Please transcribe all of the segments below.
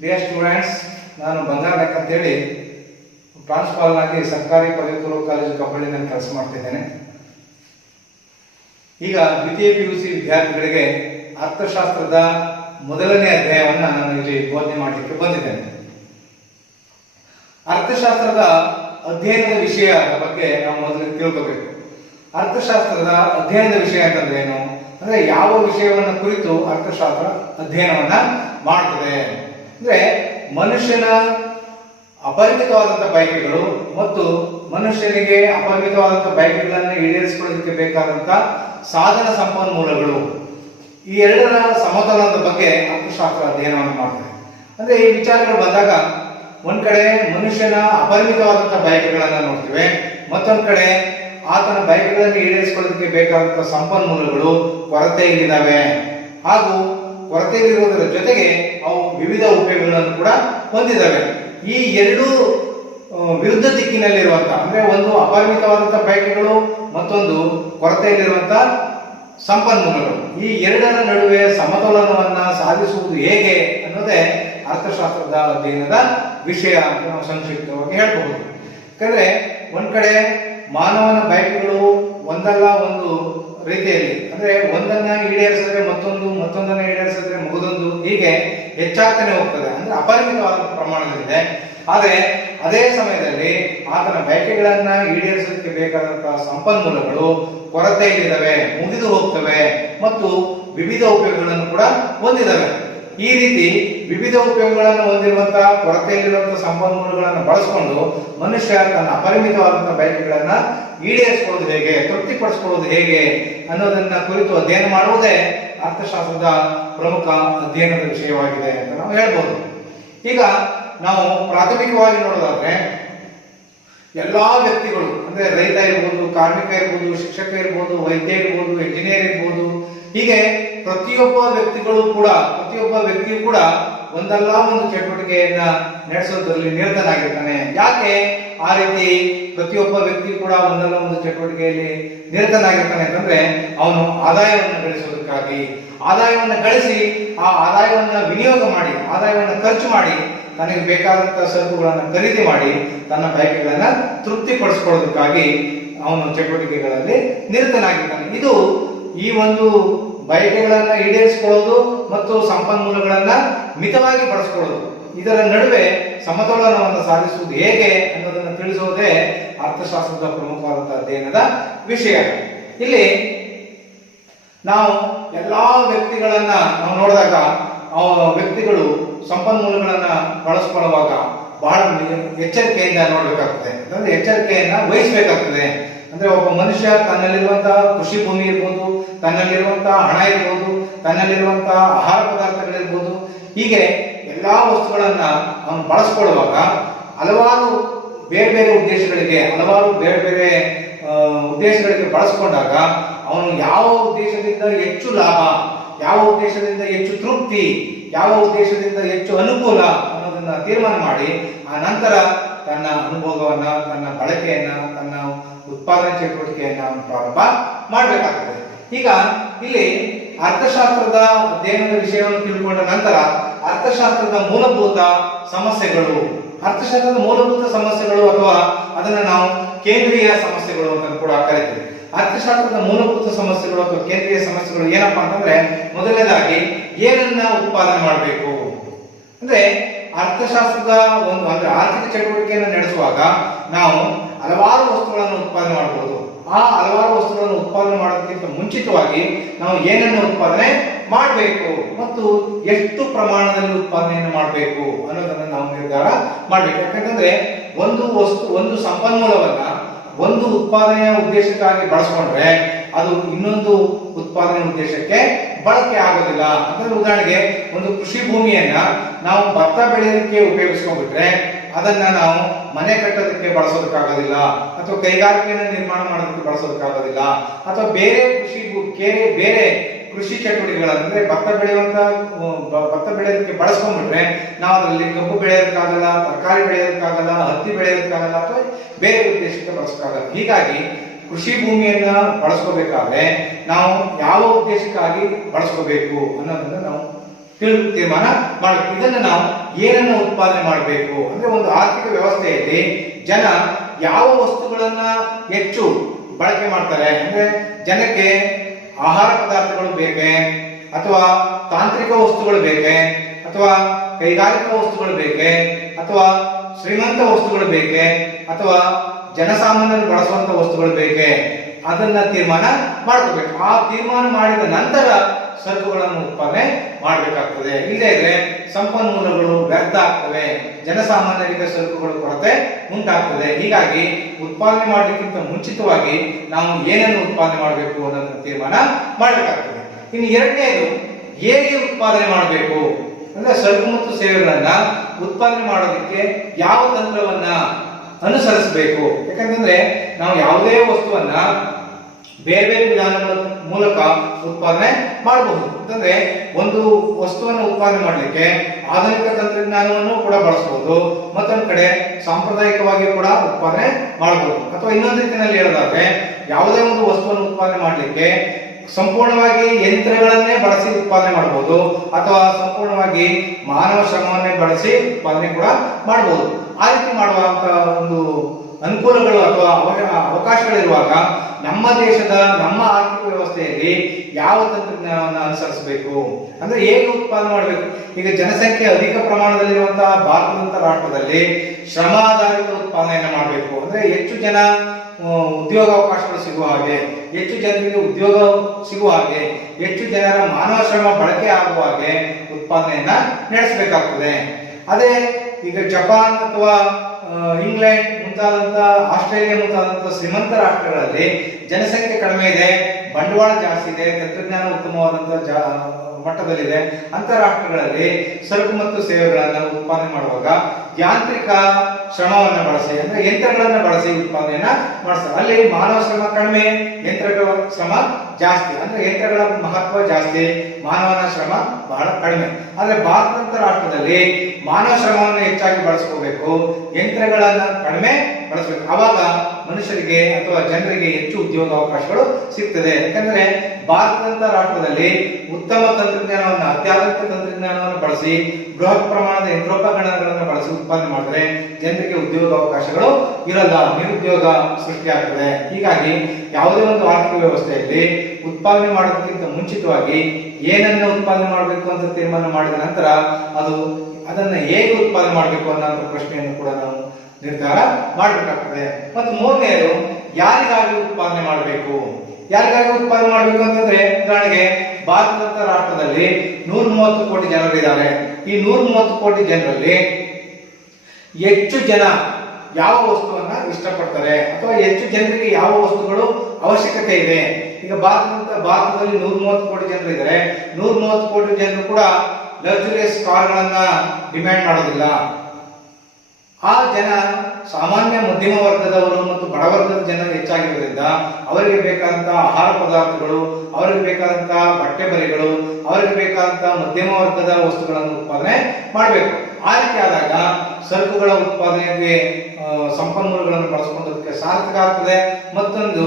Dear students, ನಾನು ಬಂಗಾರ ಲೆಕ್ಕ ಅಂತೇಳಿ ಪ್ರಾಂಶುಪಾಲನಾಗಿ ಸರ್ಕಾರಿ ಪದವಿ ಪೂರ್ವ ಕಾಲೇಜು ಕಬ್ಬಳ್ಳಿನಲ್ಲಿ ಕೆಲಸ ಮಾಡ್ತಿದ್ದೇನೆ. ಈಗ ದ್ವಿತೀಯ PUC ವಿದ್ಯಾರ್ಥಿಗಳಿಗೆ ಅರ್ಥಶಾಸ್ತ್ರದ ಮೊದಲನೇ ಅಧ್ಯಾಯವನ್ನು ನಾನು ಇಲ್ಲಿ ಬೋಧನೆ ಮಾಡಲಿಕ್ಕೆ ಬಂದಿದ್ದೇನೆ. ಅರ್ಥಶಾಸ್ತ್ರದ ಅಧ್ಯಯನದ ವಿಷಯದ ಬಗ್ಗೆ ನಾವು ಮೊದಲು ತಿಳ್ಕೋಬೇಕು. ಅರ್ಥಶಾಸ್ತ್ರದ ಅಧ್ಯಯನದ ವಿಷಯ ಅಂತಂದ್ರೆ ಏನು ಅಂದ್ರೆ ಯಾವ ವಿಷಯವನ್ನು ಕುರಿತು ಅರ್ಥಶಾಸ್ತ್ರ ಅಧ್ಯಯನವನ್ನ ಮಾಡ್ತದೆ ಅಂದ್ರೆ ಮನುಷ್ಯನ ಅಪರಿಮಿತವಾದಂತಹ ಬಯಕೆಗಳು ಮತ್ತು ಮನುಷ್ಯನಿಗೆ ಅಪರಿಮಿತವಾದಂತಹ ಬಯಕೆಗಳನ್ನು ಈಡೇರಿಸಿಕೊಳ್ಳಲಿಕ್ಕೆ ಬೇಕಾದಂತಹ ಸಾಧನ ಸಂಪನ್ಮೂಲಗಳು, ಈ ಎರಡರ ಸಮತೋಲನದ ಬಗ್ಗೆ ಅರ್ಥಶಾಸ್ತ್ರ ಅಧ್ಯಯನವನ್ನು ಮಾಡ್ತದೆ. ಅಂದ್ರೆ ಈ ವಿಚಾರಗಳು ಬಂದಾಗ ಒಂದ್ ಕಡೆ ಮನುಷ್ಯನ ಅಪರಿಮಿತವಾದಂತಹ ಬಯಕೆಗಳನ್ನ ನೋಡ್ತೇವೆ, ಮತ್ತೊಂದ್ ಕಡೆ ಆತನ ಬಯಕೆಗಳನ್ನು ಈಡೇರಿಸಿಕೊಳ್ಳಲಿಕ್ಕೆ ಬೇಕಾದಂತಹ ಸಂಪನ್ಮೂಲಗಳು ಕೊರತೆಯಲ್ಲಿದ್ದಾವೆ ಹಾಗೂ ಕೊರತೆಯಲ್ಲಿರುವುದರ ಜೊತೆಗೆ ಅವು ವಿವಿಧ ಉಪಯೋಗಗಳನ್ನು ಕೂಡ ಹೊಂದಿದ್ದಾವೆ. ಈ ಎರಡು ವಿರುದ್ಧ ದಿಕ್ಕಿನಲ್ಲಿರುವಂತಹ ಅಂದ್ರೆ ಒಂದು ಅಪರಿಮಿತವಾದಂತಹ ಬಯಕೆಗಳು, ಮತ್ತೊಂದು ಕೊರತೆಯಲ್ಲಿರುವಂತಹ ಸಂಪನ್ಮೂಲಗಳು, ಈ ಎರಡರ ನಡುವೆ ಸಮತೋಲನವನ್ನ ಸಾಧಿಸುವುದು ಹೇಗೆ ಅನ್ನೋದೇ ಅರ್ಥಶಾಸ್ತ್ರದ ಅಧ್ಯಯನದ ವಿಷಯ ಅಂತ ನಾವು ಸಂಕ್ಷಿಪ್ತವಾಗಿ ಹೇಳ್ಬಹುದು. ಯಾಕಂದ್ರೆ ಒಂದ್ ಕಡೆ ಮಾನವನ ಬಯಕೆಗಳು ಒಂದಲ್ಲ ಒಂದು ರೀತಿಯಲ್ಲಿ ಅಂದ್ರೆ ಒಂದನ್ನ ಈಡೇರಿಸಿದ್ರೆ ಮತ್ತೊಂದನ್ನ ಈಡೇರಿಸಿದ್ರೆ ಮುಗಿದೊಂದು, ಹೀಗೆ ಹೆಚ್ಚಾಗ್ತಾನೆ ಹೋಗ್ತದೆ. ಅಂದ್ರೆ ಅಪರಿಮಿತವಾದ ಪ್ರಮಾಣದಲ್ಲಿದೆ. ಆದರೆ ಅದೇ ಸಮಯದಲ್ಲಿ ಆತನ ಬಯಕೆಗಳನ್ನ ಈಡೇರಿಸಲಿಕ್ಕೆ ಬೇಕಾದಂತಹ ಸಂಪನ್ಮೂಲಗಳು ಕೊರತೆಯಲ್ಲಿದ್ದಾವೆ, ಮುಗಿದು ಹೋಗ್ತವೆ ಮತ್ತು ವಿವಿಧ ಉಪಯೋಗಗಳನ್ನು ಕೂಡ ಹೊಂದಿದ್ದಾವೆ. ಈ ರೀತಿ ವಿವಿಧ ಉಪಯೋಗಗಳನ್ನು ಹೊಂದಿರುವಂತಹ ಕೊರತೆಯಲ್ಲಿರುವಂತಹ ಸಂಪನ್ಮೂಲಗಳನ್ನು ಬಳಸಿಕೊಂಡು ಮನುಷ್ಯ ತನ್ನ ಅಪರಿಮಿತವಾದಂತಹ ಬಯಕೆಗಳನ್ನ ಈಡೇರಿಸಿಕೊಳ್ಳೋದು ಹೇಗೆ, ತೃಪ್ತಿಪಡಿಸಿಕೊಳ್ಳೋದು ಹೇಗೆ ಅನ್ನೋದನ್ನ ಕುರಿತು ಅಧ್ಯಯನ ಮಾಡುವುದೇ ಅರ್ಥಶಾಸ್ತ್ರದ ಪ್ರಮುಖ ಅಧ್ಯಯನದ ವಿಷಯವಾಗಿದೆ ಅಂತ ನಾವು ಹೇಳ್ಬೋದು. ಈಗ ನಾವು ಪ್ರಾಥಮಿಕವಾಗಿ ನೋಡೋದಾದ್ರೆ ಎಲ್ಲಾ ವ್ಯಕ್ತಿಗಳು ಅಂದ್ರೆ ರೈತ ಇರ್ಬೋದು, ಕಾರ್ಮಿಕ ಇರ್ಬೋದು, ಶಿಕ್ಷಕ ಇರ್ಬೋದು, ವೈದ್ಯ ಇರ್ಬೋದು, ಇಂಜಿನಿಯರ್ ಇರ್ಬೋದು, ಹೀಗೆ ಪ್ರತಿಯೊಬ್ಬ ವ್ಯಕ್ತಿಯು ಕೂಡ ಒಂದಲ್ಲ ಒಂದು ಚಟುವಟಿಕೆಯನ್ನ ನಡೆಸೋದ್ರಲ್ಲಿ ನಿರತನಾಗಿರ್ತಾನೆ. ಯಾಕೆ ಆ ರೀತಿ ಪ್ರತಿಯೊಬ್ಬ ವ್ಯಕ್ತಿ ಕೂಡ ಒಂದಲ್ಲ ಒಂದು ಚಟುವಟಿಕೆಯಲ್ಲಿ ನಿರತನಾಗಿರ್ತಾನೆ ಅಂತಂದ್ರೆ ಅವನು ಆದಾಯವನ್ನು ಗಳಿಸೋದಕ್ಕಾಗಿ, ಆದಾಯವನ್ನು ಗಳಿಸಿ ಆ ಆದಾಯವನ್ನು ವಿನಿಯೋಗ ಮಾಡಿ, ಆದಾಯವನ್ನು ಖರ್ಚು ಮಾಡಿ ತನಗೆ ಬೇಕಾದಂತಹ ಸರಕುಗಳನ್ನು ಖರೀದಿ ಮಾಡಿ ತನ್ನ ಬಯಕೆಗಳನ್ನ ತೃಪ್ತಿಪಡಿಸಿಕೊಳ್ಳೋದಕ್ಕಾಗಿ ಅವನು ಚಟುವಟಿಕೆಗಳಲ್ಲಿ ನಿರತನಾಗಿರ್ತಾನೆ. ಇದು ಈ ಒಂದು ಬಯಕೆಗಳನ್ನ ಈಡೇರಿಸಿಕೊಳ್ಳೋದು ಮತ್ತು ಸಂಪನ್ಮೂಲಗಳನ್ನ ಮಿತವಾಗಿ ಬಳಸಿಕೊಳ್ಳೋದು, ಇದರ ನಡುವೆ ಸಮತೋಲನವನ್ನು ಸಾಧಿಸುವುದು ಹೇಗೆ ಅನ್ನೋದನ್ನು ತಿಳಿಸುವುದೇ ಅರ್ಥಶಾಸ್ತ್ರದ ಪ್ರಮುಖವಾದಂತಹ ಅಧ್ಯಯನದ ವಿಷಯ. ಇಲ್ಲಿ ನಾವು ಎಲ್ಲಾ ವ್ಯಕ್ತಿಗಳನ್ನ ನಾವು ನೋಡಿದಾಗ ಆ ವ್ಯಕ್ತಿಗಳು ಸಂಪನ್ಮೂಲಗಳನ್ನ ಬಳಸಿಕೊಳ್ಳುವಾಗ ಬಹಳ ಎಚ್ಚರಿಕೆಯಿಂದ ನೋಡ್ಬೇಕಾಗ್ತದೆ, ಅಂದ್ರೆ ಎಚ್ಚರಿಕೆಯನ್ನ ವಹಿಸಬೇಕಾಗ್ತದೆ. ಅಂದ್ರೆ ಒಬ್ಬ ಮನುಷ್ಯ ತನ್ನಲ್ಲಿರುವಂತಹ ಕೃಷಿ ಭೂಮಿ ಇರ್ಬೋದು, ತನ್ನಲ್ಲಿರುವಂತಹ ಹಣ ಇರ್ಬೋದು, ತನ್ನಲ್ಲಿರುವಂತಹ ಆಹಾರ ಪದಾರ್ಥಗಳಿರ್ಬೋದು, ಹೀಗೆ ಎಲ್ಲಾ ವಸ್ತುಗಳನ್ನ ಅವನು ಬಳಸ್ಕೊಳ್ಳುವಾಗ ಹಲವಾರು ಬೇರೆ ಉದ್ದೇಶಗಳಿಗೆ ಬಳಸ್ಕೊಂಡಾಗ ಅವನು ಯಾವ ಉದ್ದೇಶದಿಂದ ಹೆಚ್ಚು ಲಾಭ, ಯಾವ ಉದ್ದೇಶದಿಂದ ಹೆಚ್ಚು ತೃಪ್ತಿ, ಯಾವ ಉದ್ದೇಶದಿಂದ ಹೆಚ್ಚು ಅನುಕೂಲ ಅನ್ನೋದನ್ನ ತೀರ್ಮಾನ ಮಾಡಿ ಆ ನಂತರ ತನ್ನ ಅನುಭೋಗವನ್ನ, ತನ್ನ ಬಳಕೆಯನ್ನ, ತನ್ನ ಉತ್ಪಾದನೆ ಚಟುವಟಿಕೆಯನ್ನ ಪ್ರಾರಂಭ ಮಾಡಬೇಕಾಗ್ತದೆ. ಈಗ ಇಲ್ಲಿ ಅರ್ಥಶಾಸ್ತ್ರದ ಅಧ್ಯಯನದ ವಿಷಯವನ್ನು ತಿಳ್ಕೊಂಡ ನಂತರ ಅರ್ಥಶಾಸ್ತ್ರದ ಮೂಲಭೂತ ಸಮಸ್ಯೆಗಳು ಅಥವಾ ಅದನ್ನ ನಾವು ಕೇಂದ್ರೀಯ ಸಮಸ್ಯೆಗಳು ಅಂತ ಕೂಡ ಕರಿತೀವಿ. ಅರ್ಥಶಾಸ್ತ್ರದ ಮೂಲಭೂತ ಸಮಸ್ಯೆಗಳು ಅಥವಾ ಕೇಂದ್ರೀಯ ಸಮಸ್ಯೆಗಳು ಏನಪ್ಪಾ ಅಂತಂದ್ರೆ, ಮೊದಲನೇದಾಗಿ ಏನನ್ನ ಉತ್ಪಾದನೆ ಮಾಡಬೇಕು ಅಂದ್ರೆ ಅರ್ಥಶಾಸ್ತ್ರದ ಅಂದ್ರೆ ಆರ್ಥಿಕ ಚಟುವಟಿಕೆಯನ್ನು ನಡೆಸುವಾಗ ನಾವು ಹಲವಾರು ವಸ್ತುಗಳನ್ನು ಉತ್ಪಾದನೆ ಮಾಡಬಹುದು. ಆ ಹಲವಾರು ವಸ್ತುಗಳನ್ನು ಉತ್ಪಾದನೆ ಮಾಡೋದಕ್ಕಿಂತ ಮುಂಚಿತವಾಗಿ ನಾವು ಏನನ್ನು ಉತ್ಪಾದನೆ ಮಾಡಬೇಕು ಮತ್ತು ಎಷ್ಟು ಪ್ರಮಾಣದಲ್ಲಿ ಉತ್ಪಾದನೆಯನ್ನು ಮಾಡಬೇಕು ಅನ್ನೋದನ್ನ ನಾವು ನಿರ್ಧಾರ ಮಾಡಬೇಕು. ಯಾಕಂತಂದ್ರೆ ಒಂದು ಸಂಪನ್ಮೂಲವನ್ನ ಒಂದು ಉತ್ಪಾದನೆಯ ಉದ್ದೇಶಕ್ಕಾಗಿ ಬಳಸ್ಕೊಂಡ್ರೆ ಅದು ಇನ್ನೊಂದು ಉತ್ಪಾದನೆ ಉದ್ದೇಶಕ್ಕೆ ಬಳಕೆ ಆಗೋದಿಲ್ಲ. ಅಂತಂದ್ರೆ ಉದಾಹರಣೆಗೆ ಒಂದು ಕೃಷಿ ಭೂಮಿಯನ್ನ ನಾವು ಭತ್ತ ಬೆಳೆಯೋದಕ್ಕೆ ಉಪಯೋಗಿಸ್ಕೊಂಡ್ಬಿಟ್ರೆ ಅದನ್ನ ನಾವು ಮನೆ ಕಟ್ಟೋದಕ್ಕೆ ಬಳಸೋದಕ್ಕಾಗೋದಿಲ್ಲ, ಅಥವಾ ಕೈಗಾರಿಕೆಯನ್ನು ನಿರ್ಮಾಣ ಮಾಡೋದಕ್ಕೆ ಬಳಸೋದಕ್ಕಾಗೋದಿಲ್ಲ, ಅಥವಾ ಬೇರೆ ಕೃಷಿ ಚಟುವಟಿಕೆಗಳಂದ್ರೆ ಭತ್ತ ಬೆಳೆಯೋದಕ್ಕೆ ಬಳಸ್ಕೊಂಡ್ಬಿಟ್ರೆ ನಾವು ಅದರಲ್ಲಿ ಕಬ್ಬು ಬೆಳೆಯೋದಕ್ಕಾಗಲ್ಲ, ತರಕಾರಿ ಬೆಳೆಯೋದಕ್ಕಾಗಲ್ಲ, ಹತ್ತಿ ಬೆಳೆಯೋದಕ್ಕಾಗಲ್ಲ, ಅಥವಾ ಬೇರೆ ಉದ್ದೇಶಕ್ಕೆ ಬಳಸೋಕ್ಕಾಗಲ್ಲ. ಹೀಗಾಗಿ ಕೃಷಿ ಭೂಮಿಯನ್ನ ಬಳಸ್ಕೋಬೇಕಾದ್ರೆ ನಾವು ಯಾವ ಉದ್ದೇಶಕ್ಕಾಗಿ ಬಳಸ್ಕೋಬೇಕು ಅನ್ನೋದನ್ನ ನಾವು ತೀರ್ಮಾನ ಮಾಡಬೇಕು. ಇದನ್ನು ನಾವು ಏನನ್ನು ಉತ್ಪಾದನೆ ಮಾಡಬೇಕು ಅಂದ್ರೆ ಒಂದು ಆರ್ಥಿಕ ವ್ಯವಸ್ಥೆಯಲ್ಲಿ ಜನ ಯಾವ ವಸ್ತುಗಳನ್ನ ಹೆಚ್ಚು ಬಳಕೆ ಮಾಡ್ತಾರೆ ಅಂದ್ರೆ ಜನಕ್ಕೆ ಆಹಾರ ಪದಾರ್ಥಗಳು ಬೇಕೇ ಅಥವಾ ತಾಂತ್ರಿಕ ವಸ್ತುಗಳು ಬೇಕೇ ಅಥವಾ ಕೈಗಾರಿಕಾ ವಸ್ತುಗಳು ಬೇಕೇ ಅಥವಾ ಶ್ರೀಮಂತ ವಸ್ತುಗಳು ಬೇಕೇ ಅಥವಾ ಜನಸಾಮಾನ್ಯರು ಬಳಸುವಂತ ವಸ್ತುಗಳು ಬೇಕೇ ಅದನ್ನ ತೀರ್ಮಾನ ಮಾಡ್ಕೋಬೇಕು. ಆ ತೀರ್ಮಾನ ಮಾಡಿದ ನಂತರ ಸರಕುಗಳನ್ನು ಉತ್ಪಾದನೆ ಮಾಡಬೇಕಾಗ್ತದೆ. ಇಲ್ಲದೇ ಇದ್ರೆ ಸಂಪನ್ಮೂಲಗಳು ವ್ಯರ್ಥ ಆಗ್ತವೆ, ಜನಸಾಮಾನ್ಯರಿಗೆ ಸರಕುಗಳು ಕೊರತೆ ಉಂಟಾಗ್ತದೆ. ಹೀಗಾಗಿ ಉತ್ಪಾದನೆ ಮಾಡಲಿಕ್ಕಿಂತ ಮುಂಚಿತವಾಗಿ ನಾವು ಏನನ್ನು ಉತ್ಪಾದನೆ ಮಾಡಬೇಕು ಅನ್ನೋದನ್ನ ತೀರ್ಮಾನ ಮಾಡಬೇಕಾಗ್ತದೆ. ಇನ್ನು ಎರಡನೇದು ಹೇಗೆ ಉತ್ಪಾದನೆ ಮಾಡಬೇಕು ಅಂದ್ರೆ ಸರಕು ಮತ್ತು ಸೇವೆಗಳನ್ನ ಉತ್ಪಾದನೆ ಮಾಡೋದಕ್ಕೆ ಯಾವ ತಂತ್ರವನ್ನ ಅನುಸರಿಸಬೇಕು. ಯಾಕಂತಂದ್ರೆ ನಾವು ಯಾವುದೇ ವಸ್ತುವನ್ನ ಬೇರೆ ಬೇರೆ ವಿಧಾನಗಳ ಮೂಲಕ ಉತ್ಪಾದನೆ ಮಾಡಬಹುದು. ಅಂತಂದ್ರೆ ಒಂದು ವಸ್ತುವನ್ನು ಉತ್ಪಾದನೆ ಮಾಡಲಿಕ್ಕೆ ಆಧುನಿಕ ತಂತ್ರಜ್ಞಾನವನ್ನು ಕೂಡ ಬಳಸಬಹುದು, ಮತ್ತೊಂದು ಕಡೆ ಸಾಂಪ್ರದಾಯಿಕವಾಗಿ ಕೂಡ ಉತ್ಪಾದನೆ ಮಾಡಬಹುದು. ಅಥವಾ ಇನ್ನೊಂದು ರೀತಿಯಲ್ಲಿ ಹೇಳೋದಾದ್ರೆ ಯಾವುದೇ ಒಂದು ವಸ್ತುವನ್ನು ಉತ್ಪಾದನೆ ಮಾಡಲಿಕ್ಕೆ ಸಂಪೂರ್ಣವಾಗಿ ಯಂತ್ರಗಳನ್ನೇ ಬಳಸಿ ಉತ್ಪಾದನೆ ಮಾಡಬಹುದು ಅಥವಾ ಸಂಪೂರ್ಣವಾಗಿ ಮಾನವ ಶ್ರಮವನ್ನೇ ಬಳಸಿ ಉತ್ಪಾದನೆ ಕೂಡ ಮಾಡಬಹುದು. ಆ ರೀತಿ ಮಾಡುವಂತ ಒಂದು ಅನುಕೂಲಗಳು ಅಥವಾ ಅವಕಾಶಗಳಿರುವಾಗ ನಮ್ಮ ದೇಶದ ನಮ್ಮ ಆರ್ಥಿಕ ವ್ಯವಸ್ಥೆಯಲ್ಲಿ ಯಾವ ತಂತ್ರಜ್ಞಾನವನ್ನು ಅನುಸರಿಸಬೇಕು ಅಂದ್ರೆ ಹೇಗೆ ಉತ್ಪಾದನೆ ಮಾಡಬೇಕು. ಈಗ ಜನಸಂಖ್ಯೆ ಅಧಿಕ ಪ್ರಮಾಣದಲ್ಲಿರುವಂತಹ ಭಾರತದಂತಹ ರಾಷ್ಟ್ರದಲ್ಲಿ ಶ್ರಮ ಆಧಾರಿತ ಉತ್ಪಾದನೆಯನ್ನು ಮಾಡಬೇಕು. ಅಂದ್ರೆ ಹೆಚ್ಚು ಜನ ಉದ್ಯೋಗಾವಕಾಶಗಳು ಸಿಗುವ ಹಾಗೆ, ಹೆಚ್ಚು ಜನರಿಗೆ ಉದ್ಯೋಗ ಸಿಗುವ ಹಾಗೆ, ಹೆಚ್ಚು ಜನರ ಮಾನವ ಶ್ರಮ ಬಳಕೆ ಆಗುವ ಹಾಗೆ ಉತ್ಪಾದನೆಯನ್ನ ನಡೆಸಬೇಕಾಗ್ತದೆ. ಅದೇ ಈಗ ಜಪಾನ್ ಅಥವಾ ಇಂಗ್ಲೆಂಡ್ ಮುಂತಾದಂತ ಆಸ್ಟ್ರೇಲಿಯಾ ಮುಂತಾದಂತ ಶ್ರೀಮಂತ ರಾಷ್ಟ್ರಗಳಲ್ಲಿ ಜನಸಂಖ್ಯೆ ಕಡಿಮೆ ಇದೆ, ಬಂಡವಾಳ ಜಾಸ್ತಿ ಇದೆ, ತಂತ್ರಜ್ಞಾನ ಉತ್ತಮವಾದಂತ ಮಟ್ಟದಲ್ಲಿದೆ ಅಂತ ರಾಷ್ಟ್ರಗಳಲ್ಲಿ ಸರಕು ಮತ್ತು ಸೇವೆಗಳನ್ನ ಉತ್ಪಾದನೆ ಮಾಡುವಾಗ ಯಾಂತ್ರಿಕ ಶ್ರಮವನ್ನ ಬಳಸಿ ಅಂದ್ರೆ ಯಂತ್ರಗಳನ್ನ ಬಳಸಿ ಉತ್ಪಾದನೆಯನ್ನ ಮಾಡಿಸ್ತಾರೆ. ಅಲ್ಲಿ ಮಾನವ ಶ್ರಮ ಕಡಿಮೆ, ಯಂತ್ರಗಳ ಶ್ರಮ ಜಾಸ್ತಿ. ಅಂದ್ರೆ ಯಂತ್ರಗಳ ಮಹತ್ವ ಜಾಸ್ತಿ, ಮಾನವನ ಶ್ರಮ ಬಹಳ ಕಡಿಮೆ. ಆದ್ರೆ ಭಾರತದಂತ ರಾಷ್ಟ್ರದಲ್ಲಿ ಮಾನವ ಶ್ರಮವನ್ನು ಹೆಚ್ಚಾಗಿ ಬಳಸ್ಕೋಬೇಕು, ಯಂತ್ರಗಳನ್ನ ಕಡಿಮೆ ಬಳಸಬೇಕು. ಆವಾಗ ಮನುಷ್ಯರಿಗೆ ಅಥವಾ ಜನರಿಗೆ ಹೆಚ್ಚು ಉದ್ಯೋಗಾವಕಾಶಗಳು ಸಿಗ್ತದೆ. ಯಾಕಂದ್ರೆ ಭಾರತದಂತ ರಾಷ್ಟ್ರದಲ್ಲಿ ಉತ್ತಮ ತಂತ್ರಜ್ಞಾನವನ್ನು, ಅತ್ಯಾಧುನಿಕ ತಂತ್ರಜ್ಞಾನವನ್ನು ಬಳಸಿ ಬೃಹತ್ ಪ್ರಮಾಣದ ಯಂತ್ರೋಪಕರಣಗಳನ್ನು ಬಳಸಿ ಉತ್ಪಾದನೆ ಮಾಡಿದ್ರೆ ಜನರಿಗೆ ಉದ್ಯೋಗಾವಕಾಶಗಳು ಇರಲ್ಲ, ನಿರುದ್ಯೋಗ ಸೃಷ್ಟಿಯಾಗ್ತದೆ. ಹೀಗಾಗಿ ಯಾವುದೇ ಒಂದು ಆರ್ಥಿಕ ವ್ಯವಸ್ಥೆಯಲ್ಲಿ ಉತ್ಪಾದನೆ ಮಾಡೋದಕ್ಕಿಂತ ಮುಂಚಿತವಾಗಿ ಏನನ್ನ ಉತ್ಪಾದನೆ ಮಾಡಬೇಕು ಅಂತ ತೀರ್ಮಾನ ಮಾಡಿದ ನಂತರ ಅದನ್ನ ಹೇಗೆ ಉತ್ಪಾದನೆ ಮಾಡಬೇಕು ಅನ್ನೋ ಪ್ರಶ್ನೆಯನ್ನು ಕೂಡ ನಾವು ನಿರ್ಧಾರ ಮಾಡಬೇಕಾಗ್ತದೆ. ಮತ್ತು ಮೂರನೆಯದು ಯಾರಿಗಾಗಿ ಉತ್ಪಾದನೆ ಮಾಡಬೇಕು. ಯಾರಿಗಾಗಿ ಉತ್ಪಾದನೆ ಮಾಡಬೇಕು ಅಂತಂದ್ರೆ ಉದಾಹರಣೆಗೆ ಭಾರತದಂತ ರಾಷ್ಟ್ರದಲ್ಲಿ 130 ಕೋಟಿ ಜನರಿದ್ದಾರೆ. ಈ 130 ಕೋಟಿ ಜನರಲ್ಲಿ ಹೆಚ್ಚು ಜನ ಯಾವ ವಸ್ತುವನ್ನ ಇಷ್ಟಪಡ್ತಾರೆ ಅಥವಾ ಹೆಚ್ಚು ಜನರಿಗೆ ಯಾವ ವಸ್ತುಗಳು ಅವಶ್ಯಕತೆ ಇದೆ. ಈಗ ಭಾರತದಲ್ಲಿ 130 ಕೋಟಿ ಜನರು ಇದ್ದಾರೆ. 130 ಕೋಟಿ ಜನರು ಕೂಡ ಲಕ್ಸುರಿಯಸ್ ಕಾರ್ಗಳನ್ನ ಡಿಮ್ಯಾಂಡ್ ಮಾಡೋದಿಲ್ಲ. ಆ ಜನ ಸಾಮಾನ್ಯ ಮಧ್ಯಮ ವರ್ಗದವರು ಮತ್ತು ಬಡವರ್ಗದ ಜನ ಹೆಚ್ಚಾಗಿರೋದ್ರಿಂದ ಅವರಿಗೆ ಬೇಕಾದಂತಹ ಆಹಾರ ಪದಾರ್ಥಗಳು, ಅವರಿಗೆ ಬೇಕಾದಂತಹ ಬಟ್ಟೆ ಬರೆಗಳು, ಅವರಿಗೆ ಬೇಕಾದಂತಹ ಮಧ್ಯಮ ವರ್ಗದ ವಸ್ತುಗಳನ್ನು ಉತ್ಪಾದನೆ ಮಾಡಬೇಕು. ಆ ರೀತಿ ಆದಾಗ ಸರಕುಗಳ ಉತ್ಪಾದನೆಗೆ ಸಂಪನ್ಮೂಲಗಳನ್ನು ಬಳಸಿಕೊಳ್ಳೋದಕ್ಕೆ ಸಾರ್ಥಕ ಆಗ್ತದೆ. ಮತ್ತೊಂದು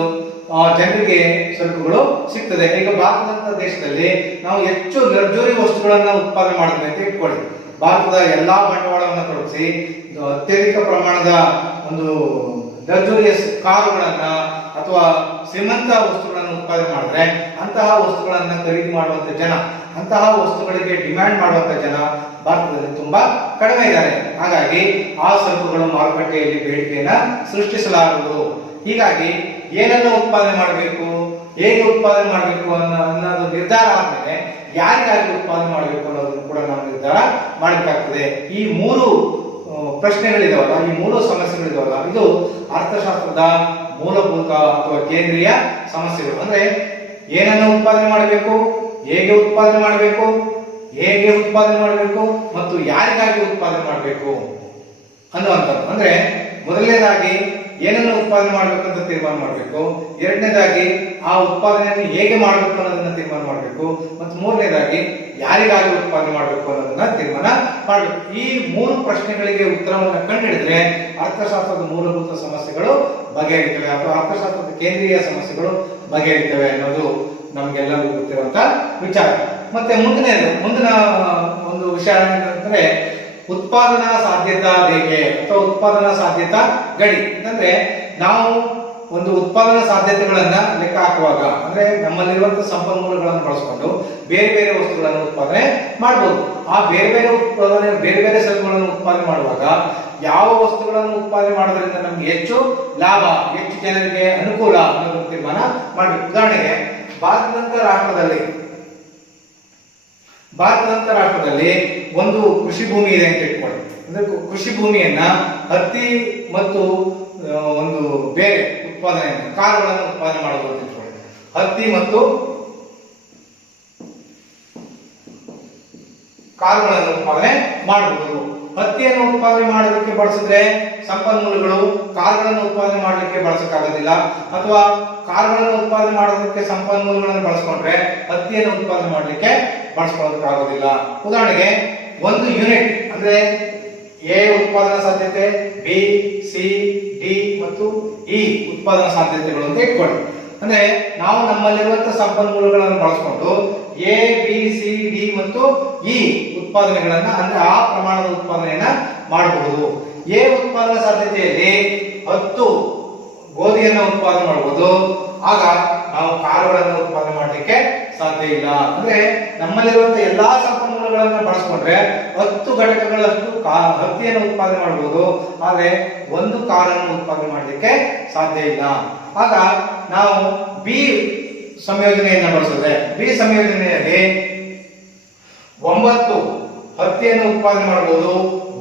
ಜನರಿಗೆ ಸರಕುಗಳು ಸಿಗ್ತದೆ. ಈಗ ಭಾರತದಂತ ದೇಶದಲ್ಲಿ ನಾವು ಹೆಚ್ಚು ಲಕ್ಸುರಿ ವಸ್ತುಗಳನ್ನ ಉತ್ಪಾದನೆ ಮಾಡಿದ್ವಿ ಅಂತ ಇಟ್ಕೊಳ್ಳಿ. ಭಾರತದ ಎಲ್ಲಾ ಬಂಡವಾಳವನ್ನು ತೊಡಗಿಸಿ ಅತ್ಯಧಿಕ ಪ್ರಮಾಣದ ಒಂದು ಲಕ್ಸುರಿಯಸ್ ಕಾರುಗಳನ್ನ ಅಥವಾ ಶ್ರೀಮಂತ ವಸ್ತುಗಳನ್ನು ಉತ್ಪಾದನೆ ಮಾಡಿದ್ರೆ ಅಂತಹ ವಸ್ತುಗಳನ್ನ ಖರೀದಿ ಮಾಡುವಂತ ಜನ, ಅಂತಹ ವಸ್ತುಗಳಿಗೆ ಡಿಮ್ಯಾಂಡ್ ಮಾಡುವಂತ ಜನ ಭಾರತದಲ್ಲಿ ತುಂಬಾ ಕಡಿಮೆ ಇದ್ದಾರೆ. ಹಾಗಾಗಿ ಆ ಸರಕುಗಳು ಮಾರುಕಟ್ಟೆಯಲ್ಲಿ ಬೇಡಿಕೆಯನ್ನ ಸೃಷ್ಟಿಸಲಾರದು. ಹೀಗಾಗಿ ಏನನ್ನ ಉತ್ಪಾದನೆ ಮಾಡಬೇಕು, ಹೇಗೆ ಉತ್ಪಾದನೆ ಮಾಡಬೇಕು ಅನ್ನೋದು ನಿರ್ಧಾರ ಆದ್ಮೇಲೆ ಯಾರಿಗಾಗಿ ಉತ್ಪಾದನೆ ಮಾಡಬೇಕು ಅನ್ನೋದನ್ನು ಕೂಡ ನಾವು ನಿರ್ಧಾರ ಮಾಡಬೇಕಾಗ್ತದೆ. ಈ ಮೂರು ಪ್ರಶ್ನೆಗಳಿದಾವಲ್ಲ, ಈ ಮೂರು ಸಮಸ್ಯೆಗಳಿದಾವಲ್ಲ, ಇದು ಅರ್ಥಶಾಸ್ತ್ರದ ಮೂಲಭೂತ ಅಥವಾ ಕೇಂದ್ರೀಯ ಸಮಸ್ಯೆಗಳು. ಅಂದ್ರೆ ಏನನ್ನು ಉತ್ಪಾದನೆ ಮಾಡಬೇಕು, ಹೇಗೆ ಉತ್ಪಾದನೆ ಮಾಡಬೇಕು ಮತ್ತು ಯಾರಿಗಾಗಿ ಉತ್ಪಾದನೆ ಮಾಡಬೇಕು ಅನ್ನುವಂಥದ್ದು. ಅಂದ್ರೆ ಮೊದಲನೇದಾಗಿ ಏನನ್ನು ಉತ್ಪಾದನೆ ಮಾಡಬೇಕು ಅಂತ ತೀರ್ಮಾನ ಮಾಡಬೇಕು, ಎರಡನೇದಾಗಿ ಆ ಉತ್ಪಾದನೆಯನ್ನು ಹೇಗೆ ಮಾಡಬೇಕು ಅನ್ನೋದನ್ನ ತೀರ್ಮಾನ ಮಾಡಬೇಕು, ಮತ್ತು ಮೂರನೇದಾಗಿ ಯಾರಿಗಾಗಿ ಉತ್ಪಾದನೆ ಮಾಡಬೇಕು ಅನ್ನೋದನ್ನ ತೀರ್ಮಾನ ಮಾಡಬೇಕು. ಈ ಮೂರು ಪ್ರಶ್ನೆಗಳಿಗೆ ಉತ್ತರವನ್ನು ಕಂಡುಹಿಡಿದ್ರೆ ಅರ್ಥಶಾಸ್ತ್ರದ ಮೂಲಭೂತ ಸಮಸ್ಯೆಗಳು ಬಗೆಹರಿತವೆ ಅಥವಾ ಅರ್ಥಶಾಸ್ತ್ರದ ಕೇಂದ್ರೀಯ ಸಮಸ್ಯೆಗಳು ಬಗೆಹರಿತವೆ ಅನ್ನೋದು ನಮ್ಗೆಲ್ಲರಿಗೂ ಗೊತ್ತಿರುವಂತ ವಿಚಾರ. ಮತ್ತೆ ಮುಂದಿನ ಒಂದು ವಿಷಯ ಏನಂತಂದ್ರೆ ಉತ್ಪಾದನಾ ಸಾಧ್ಯತಾ ರೇಖೆ ಅಥವಾ ಉತ್ಪಾದನಾ ಸಾಧ್ಯತಾ ಗಡಿ. ಅಂತಂದ್ರೆ ನಾವು ಒಂದು ಉತ್ಪಾದನಾ ಸಾಧ್ಯತೆಗಳನ್ನ ಲೆಕ್ಕ ಹಾಕುವಾಗ ಅಂದ್ರೆ ನಮ್ಮಲ್ಲಿರುವಂತಹ ಸಂಪನ್ಮೂಲಗಳನ್ನು ಬಳಸಿಕೊಂಡು ಬೇರೆ ಬೇರೆ ವಸ್ತುಗಳನ್ನು ಉತ್ಪಾದನೆ ಮಾಡಬಹುದು. ಆ ಬೇರೆ ಬೇರೆ ಸರಕುಗಳನ್ನು ಉತ್ಪಾದನೆ ಮಾಡುವಾಗ ಯಾವ ವಸ್ತುಗಳನ್ನು ಉತ್ಪಾದನೆ ಮಾಡೋದ್ರಿಂದ ನಮ್ಗೆ ಹೆಚ್ಚು ಲಾಭ, ಹೆಚ್ಚು ಜನರಿಗೆ ಅನುಕೂಲ ಅನ್ನೋದನ್ನು ತೀರ್ಮಾನ ಮಾಡಬೇಕು. ಉದಾಹರಣೆಗೆ ಭಾರತದಂತ ರಾಷ್ಟ್ರದಲ್ಲಿ ಒಂದು ಕೃಷಿ ಭೂಮಿ ಇದೆ ಅಂತ ಇಟ್ಕೊಳ್ಳಿ. ಅಂದ್ರೆ ಕೃಷಿ ಭೂಮಿಯನ್ನ ಹತ್ತಿ ಮತ್ತು ಒಂದು ಬೇರೆ ಉತ್ಪಾದನೆಯನ್ನು ಕಾರುಗಳನ್ನು ಉತ್ಪಾದನೆ ಮಾಡಬಹುದು ಅಂತ ಇಟ್ಕೊಳ್ಳಿ. ಹತ್ತಿ ಮತ್ತು ಕಾರುಗಳನ್ನು ಉತ್ಪಾದನೆ ಮಾಡಬಹುದು. ಹತ್ತಿಯನ್ನು ಉತ್ಪಾದನೆ ಮಾಡೋದಕ್ಕೆ ಬಳಸಿದ್ರೆ ಸಂಪನ್ಮೂಲಗಳು ಕಾರುಗಳನ್ನು ಉತ್ಪಾದನೆ ಮಾಡಲಿಕ್ಕೆ ಬಳಸಕ್ಕಾಗೋದಿಲ್ಲ, ಅಥವಾ ಕಾರುಗಳನ್ನು ಉತ್ಪಾದನೆ ಮಾಡೋದಕ್ಕೆ ಸಂಪನ್ಮೂಲಗಳನ್ನು ಬಳಸ್ಕೊಂಡ್ರೆ ಹತ್ತಿಯನ್ನು ಉತ್ಪಾದನೆ ಮಾಡಲಿಕ್ಕೆ ಬಳಸ್ಕೊಳ್ಳೋದಕ್ಕಾಗೋದಿಲ್ಲ. ಉದಾಹರಣೆಗೆ ಒಂದು ಯೂನಿಟ್ ಅಂದ್ರೆ ಎ ಉತ್ಪಾದನಾ ಸಾಧ್ಯತೆ, ಬಿ, ಸಿ, ಡಿ ಮತ್ತು ಇ ಉತ್ಪಾದನಾ ಸಾಧ್ಯತೆಗಳು ಅಂತ ಇಟ್ಕೊಳ್ಳಿ. ಅಂದ್ರೆ ನಾವು ನಮ್ಮಲ್ಲಿರುವಂತಹ ಸಂಪನ್ಮೂಲಗಳನ್ನು ಬಳಸಿಕೊಂಡು ಎ, ಬಿ, ಸಿ, ಡಿ ಮತ್ತು ಇ ಉತ್ಪಾದನೆಗಳನ್ನ ಅಂದ್ರೆ ಆ ಪ್ರಮಾಣದ ಉತ್ಪಾದನೆಯನ್ನ ಮಾಡಬಹುದು. ಎ ಉತ್ಪಾದನಾ ಸಾಧ್ಯತೆಯಲ್ಲಿ 10 ಗೋಧಿಯನ್ನು ಉತ್ಪಾದನೆ ಮಾಡಬಹುದು. ಆಗ ನಾವು ಕಾರುಗಳನ್ನು ಉತ್ಪಾದನೆ ಮಾಡಲಿಕ್ಕೆ ಸಾಧ್ಯ ಇಲ್ಲ. ಅಂದ್ರೆ ನಮ್ಮಲ್ಲಿರುವಂತಹ ಎಲ್ಲಾ ಸಂಪನ್ಮೂಲಗಳನ್ನ ಬಳಸ್ಕೊಂಡ್ರೆ 10 ಘಟಕಗಳಷ್ಟು ಹತ್ತಿಯನ್ನು ಉತ್ಪಾದನೆ ಮಾಡಬಹುದು, ಆದ್ರೆ ಒಂದು ಕಾರನ್ನು ಉತ್ಪಾದನೆ ಮಾಡಲಿಕ್ಕೆ ಸಾಧ್ಯ ಇಲ್ಲ. ಆಗ ನಾವು ಬಿ ಸಂಯೋಜನೆಯನ್ನ ಬಳಸಿದ್ರೆ ಬಿ ಸಂಯೋಜನೆಯಲ್ಲಿ 9 ಹತ್ತಿಯನ್ನು ಉತ್ಪಾದನೆ ಮಾಡಬಹುದು,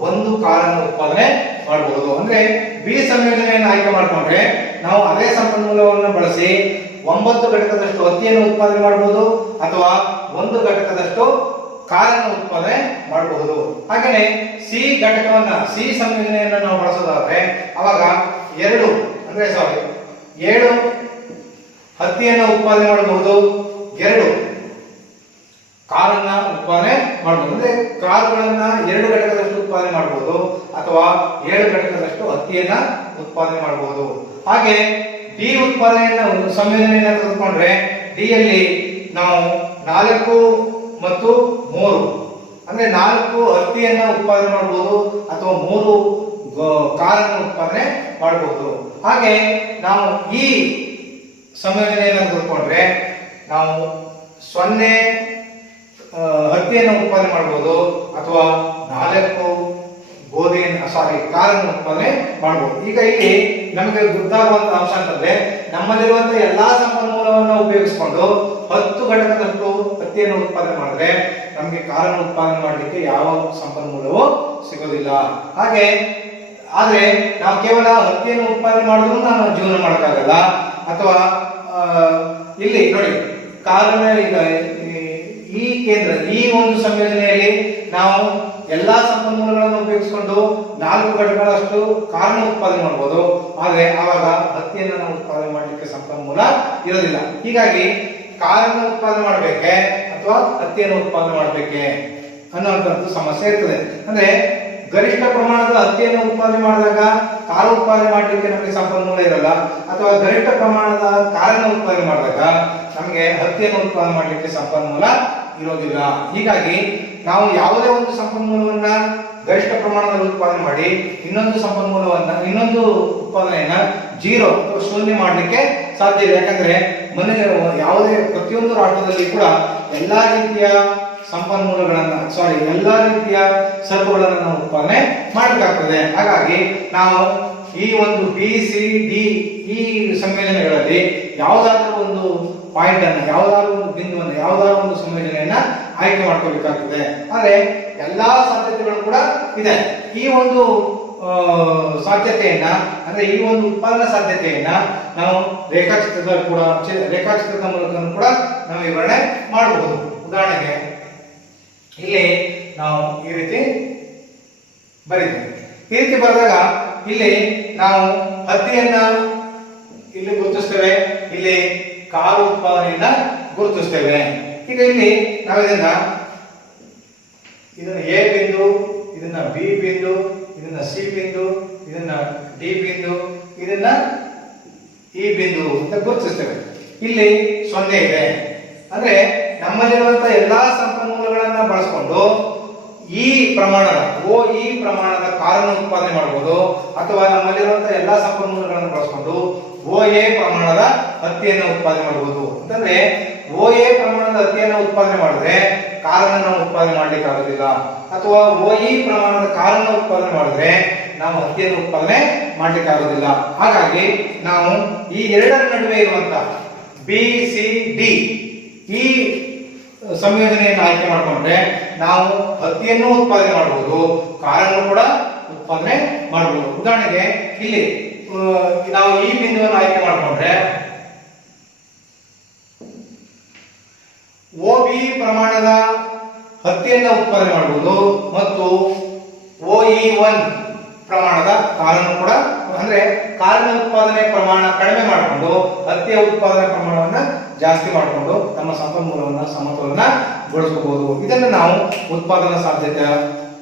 ಒಂದು ಕಾರನ್ನು ಉತ್ಪಾದನೆ ಮಾಡಬಹುದು. ಅಂದ್ರೆ ಬಿ ಸಂಯೋಜನೆಯನ್ನು ಆಯ್ಕೆ ಮಾಡಿಕೊಂಡ್ರೆ ನಾವು ಅದೇ ಸಂಪನ್ಮೂಲವನ್ನು ಬಳಸಿ 9 ಘಟಕದಷ್ಟು ಹತ್ತಿಯನ್ನು ಉತ್ಪಾದನೆ ಮಾಡಬಹುದು ಅಥವಾ ಒಂದು ಘಟಕದಷ್ಟು ಕಾರನ್ನು ಉತ್ಪಾದನೆ ಮಾಡಬಹುದು. ಹಾಗೆಯೇ ಸಿ ಸಂಯೋಜನೆಯನ್ನು ನಾವು ಬಳಸೋದಾದ್ರೆ ಅವಾಗ 7 ಹತ್ತಿಯನ್ನು ಉತ್ಪಾದನೆ ಮಾಡಬಹುದು, 2 ಕಾರನ್ನ ಉತ್ಪಾದನೆ ಮಾಡಬಹುದು. ಅಂದ್ರೆ ಕಾರುಗಳನ್ನ 2 ಘಟಕದಷ್ಟು ಉತ್ಪಾದನೆ ಮಾಡಬಹುದು ಅಥವಾ 7 ಘಟಕದಷ್ಟು ಹತ್ತಿಯನ್ನ ಉತ್ಪಾದನೆ ಮಾಡಬಹುದು. ಹಾಗೆ ಡಿ ಸಂಯೋಜನೆಯನ್ನ ತೆಗೆದುಕೊಂಡ್ರೆ ಡಿ ಯಲ್ಲಿ ನಾವು 4 ಮತ್ತು 3 ಅಂದ್ರೆ 4 ಹತ್ತಿಯನ್ನ ಉತ್ಪಾದನೆ ಮಾಡಬಹುದು ಅಥವಾ 3 ಕಾರನ್ನು ಉತ್ಪಾದನೆ ಮಾಡಬಹುದು. ಹಾಗೆ ನಾವು ಈ ಸಂಯೋಜನೆಯನ್ನು ತೆಗೆದುಕೊಂಡ್ರೆ ನಾವು 0 ಹತ್ತಿಯನ್ನು ಉತ್ಪಾದನೆ ಮಾಡಬಹುದು ಅಥವಾ 4 ಕಾರನ್ನು ಉತ್ಪಾದನೆ ಮಾಡಬಹುದು. ಈಗ ಇಲ್ಲಿ ನಮಗೆ ಗೊತ್ತಾಗುವಂತಹ ಅಂಶ ಅಂತಂದ್ರೆ ನಮ್ಮಲ್ಲಿರುವಂತಹ ಎಲ್ಲಾ ಸಂಪನ್ಮೂಲವನ್ನು ಉಪಯೋಗಿಸಿಕೊಂಡು 10 ಘಟಕದಷ್ಟು ಹತ್ತಿಯನ್ನು ಉತ್ಪಾದನೆ ಮಾಡಿದ್ರೆ ನಮಗೆ ಕಾರನ್ನು ಉತ್ಪಾದನೆ ಮಾಡಲಿಕ್ಕೆ ಯಾವ ಸಂಪನ್ಮೂಲವೂ ಸಿಗೋದಿಲ್ಲ. ಆದ್ರೆ ನಾವು ಕೇವಲ ಹತ್ತಿಯನ್ನು ಉತ್ಪಾದನೆ ಮಾಡಿದ್ರು ನಾವು ಜೀವನ ಮಾಡೋಕ್ಕಾಗಲ್ಲ. ಅಥವಾ ಇಲ್ಲಿ ನೋಡಿ ಕಾರಣ ಈಗ ಈ ಒಂದು ಸಂಯೋಜನೆಯಲ್ಲಿ ನಾವು ಎಲ್ಲಾ ಸಂಪನ್ಮೂಲಗಳನ್ನು ಉಪಯೋಗಿಸಿಕೊಂಡು 4 ಘಟಕಗಳಷ್ಟು ಕಾರಣ ಉತ್ಪಾದನೆ ಮಾಡಬಹುದು, ಆದ್ರೆ ಆವಾಗ ಹತ್ತಿಯನ್ನು ನಾವು ಉತ್ಪಾದನೆ ಮಾಡಲಿಕ್ಕೆ ಸಂಪನ್ಮೂಲ ಇರೋದಿಲ್ಲ. ಹೀಗಾಗಿ ಕಾರನ್ನು ಉತ್ಪಾದನೆ ಮಾಡಬೇಕೆ ಅಥವಾ ಹತ್ತಿಯನ್ನು ಉತ್ಪಾದನೆ ಮಾಡಬೇಕೆ ಅನ್ನುವಂಥದ್ದು ಸಮಸ್ಯೆ ಇರ್ತದೆ. ಅಂದ್ರೆ ಗರಿಷ್ಠ ಪ್ರಮಾಣದ ಹತ್ತಿಯನ್ನು ಉತ್ಪಾದನೆ ಮಾಡಿದಾಗ ಕಾರು ಉತ್ಪಾದನೆ ಮಾಡಲಿಕ್ಕೆ ನಮಗೆ ಸಂಪನ್ಮೂಲ ಇರಲ್ಲ, ಅಥವಾ ಗರಿಷ್ಠ ಪ್ರಮಾಣದ ಕಾರನ್ನು ಉತ್ಪಾದನೆ ಮಾಡಿದಾಗ ನಮಗೆ ಹತ್ತಿಯನ್ನು ಉತ್ಪಾದನೆ ಮಾಡಲಿಕ್ಕೆ ಸಂಪನ್ಮೂಲ ಇರೋದಿಲ್ಲ. ಹೀಗಾಗಿ ನಾವು ಯಾವುದೇ ಒಂದು ಸಂಪನ್ಮೂಲವನ್ನ ಗರಿಷ್ಠ ಪ್ರಮಾಣದಲ್ಲಿ ಉತ್ಪಾದನೆ ಮಾಡಿ ಇನ್ನೊಂದು ಉತ್ಪಾದನೆಯನ್ನ 0 ಅಥವಾ ಶೂನ್ಯ ಮಾಡಲಿಕ್ಕೆ ಸಾಧ್ಯ ಇಲ್ಲ. ಯಾಕಂದ್ರೆ ಪ್ರತಿಯೊಂದು ರಾಷ್ಟ್ರದಲ್ಲಿ ಕೂಡ ಎಲ್ಲಾ ರೀತಿಯ ಸರಕುಗಳನ್ನು ನಾವು ಉತ್ಪಾದನೆ ಮಾಡಬೇಕಾಗ್ತದೆ. ಹಾಗಾಗಿ ನಾವು ಈ ಒಂದು ಬಿ, ಸಿ, ಡಿ ಈ ಸಂಯೋಜನೆಗಳಲ್ಲಿ ಯಾವುದಾದ್ರೂ ಒಂದು ಪಾಯಿಂಟ್ ಅನ್ನ, ಯಾವುದಾದ್ರೂ ಒಂದು ಬಿಂದುವನ್ನು, ಯಾವುದಾದ್ರೂ ಒಂದು ಸಂಯೋಜನೆಯನ್ನ ಆಯ್ಕೆ ಮಾಡ್ಕೋಬೇಕಾಗ್ತದೆ. ಆದ್ರೆ ಎಲ್ಲಾ ಸಾಧ್ಯತೆಗಳು ಕೂಡ ಇದೆ. ಈ ಒಂದು ಸಾಧ್ಯತೆಯನ್ನ ಅಂದ್ರೆ ಈ ಒಂದು ಉತ್ಪಾದನಾ ಸಾಧ್ಯತೆಯನ್ನ ನಾವು ರೇಖಾಚಿತ್ರದ ಮೂಲಕ ಕೂಡ ನಾವು ವಿವರಣೆ ಮಾಡಬಹುದು. ಉದಾಹರಣೆಗೆ ಇಲ್ಲಿ ನಾವು ಈ ರೀತಿ ಬರೀತೀವಿ. ಈ ರೀತಿ ಬರೆದಾಗ ಇಲ್ಲಿ ನಾವು ಹತ್ತಿಯನ್ನ ಇಲ್ಲಿ ಗುರುತಿಸ್ತೇವೆ, ಇಲ್ಲಿ ಕಾರು ಉತ್ಪಾದನೆಯನ್ನ ಗುರುತಿಸ್ತೇವೆ. ಈಗ ಇಲ್ಲಿ ನಾವು ಇದನ್ನ ಎ ಬಿಂದು, ಇದನ್ನ ಬಿ ಬಿಂದು, ಇದನ್ನ ಸಿ ಬಿಂದು, ಇದನ್ನ ಡಿ ಬಿಂದು, ಇದನ್ನ ಇ ಬಿಂದು ಅಂತ ಗುರುತಿಸ್ತೇವೆ. ಇಲ್ಲಿ 0 ಇದೆ. ಅಂದ್ರೆ ನಮ್ಮಲ್ಲಿರುವಂತಹ ಎಲ್ಲಾ ಸಂಪನ್ಮೂಲಗಳನ್ನ ಬಳಸಿಕೊಂಡು ಈ ಪ್ರಮಾಣದ ಕಾರನ್ನು ಉತ್ಪಾದನೆ ಮಾಡಬಹುದು, ಅಥವಾ ನಮ್ಮಲ್ಲಿರುವಂತಹ ಎಲ್ಲಾ ಸಂಪನ್ಮೂಲಗಳನ್ನು ಬಳಸಿಕೊಂಡು OA ಪ್ರಮಾಣದ ಹತ್ತಿಯನ್ನು ಉತ್ಪಾದನೆ ಮಾಡಬಹುದು. ಅಂತಂದ್ರೆ OA ಪ್ರಮಾಣದ ಹತ್ತಿಯನ್ನು ಉತ್ಪಾದನೆ ಮಾಡಿದ್ರೆ ಕಾರನ್ನು ನಾವು ಉತ್ಪಾದನೆ ಮಾಡ್ಲಿಕ್ಕೆ ಆಗೋದಿಲ್ಲ, ಅಥವಾ OE ಪ್ರಮಾಣದ ಕಾರನ್ನು ಉತ್ಪಾದನೆ ಮಾಡಿದ್ರೆ ನಾವು ಹತ್ತಿಯನ್ನು ಉತ್ಪಾದನೆ ಮಾಡ್ಲಿಕ್ಕೆ ಆಗೋದಿಲ್ಲ. ಹಾಗಾಗಿ ನಾವು ಈ ಎರಡರ ನಡುವೆ ಇರುವಂತಹ BCD ಈ ಸಂಯೋಜನೆಯನ್ನು ಆಯ್ಕೆ ಮಾಡಿಕೊಂಡ್ರೆ ನಾವು ಹತ್ತಿಯನ್ನು ಉತ್ಪಾದನೆ ಮಾಡಬಹುದು, ಕಾರನ್ನು ಕೂಡ ಉತ್ಪಾದನೆ ಮಾಡಬಹುದು. ಉದಾಹರಣೆಗೆ ಇಲ್ಲಿ ನಾವು ಈ ಬಿಂದುವನ್ನು ಆಯ್ಕೆ ಮಾಡಿಕೊಂಡ್ರೆ OB ಪ್ರಮಾಣದ ಹತ್ತಿಯನ್ನು ಉತ್ಪಾದನೆ ಮಾಡಬಹುದು ಮತ್ತು OE1 ಪ್ರಮಾಣದ ಕಾರನ್ನು ಕೂಡ, ಅಂದ್ರೆ ಕಾರಿನ ಉತ್ಪಾದನೆ ಪ್ರಮಾಣ ಕಡಿಮೆ ಮಾಡಿಕೊಂಡು ಹತ್ತಿಯ ಉತ್ಪಾದನೆ ಪ್ರಮಾಣವನ್ನ ಜಾಸ್ತಿ ಮಾಡಿಕೊಂಡು ನಮ್ಮ ಸಂಪನ್ಮೂಲವನ್ನ ಸಮತೋಲನಗೊಳಿಸಬಹುದು. ಇದನ್ನು ನಾವು ಉತ್ಪಾದನಾ ಸಾಧ್ಯತೆಯ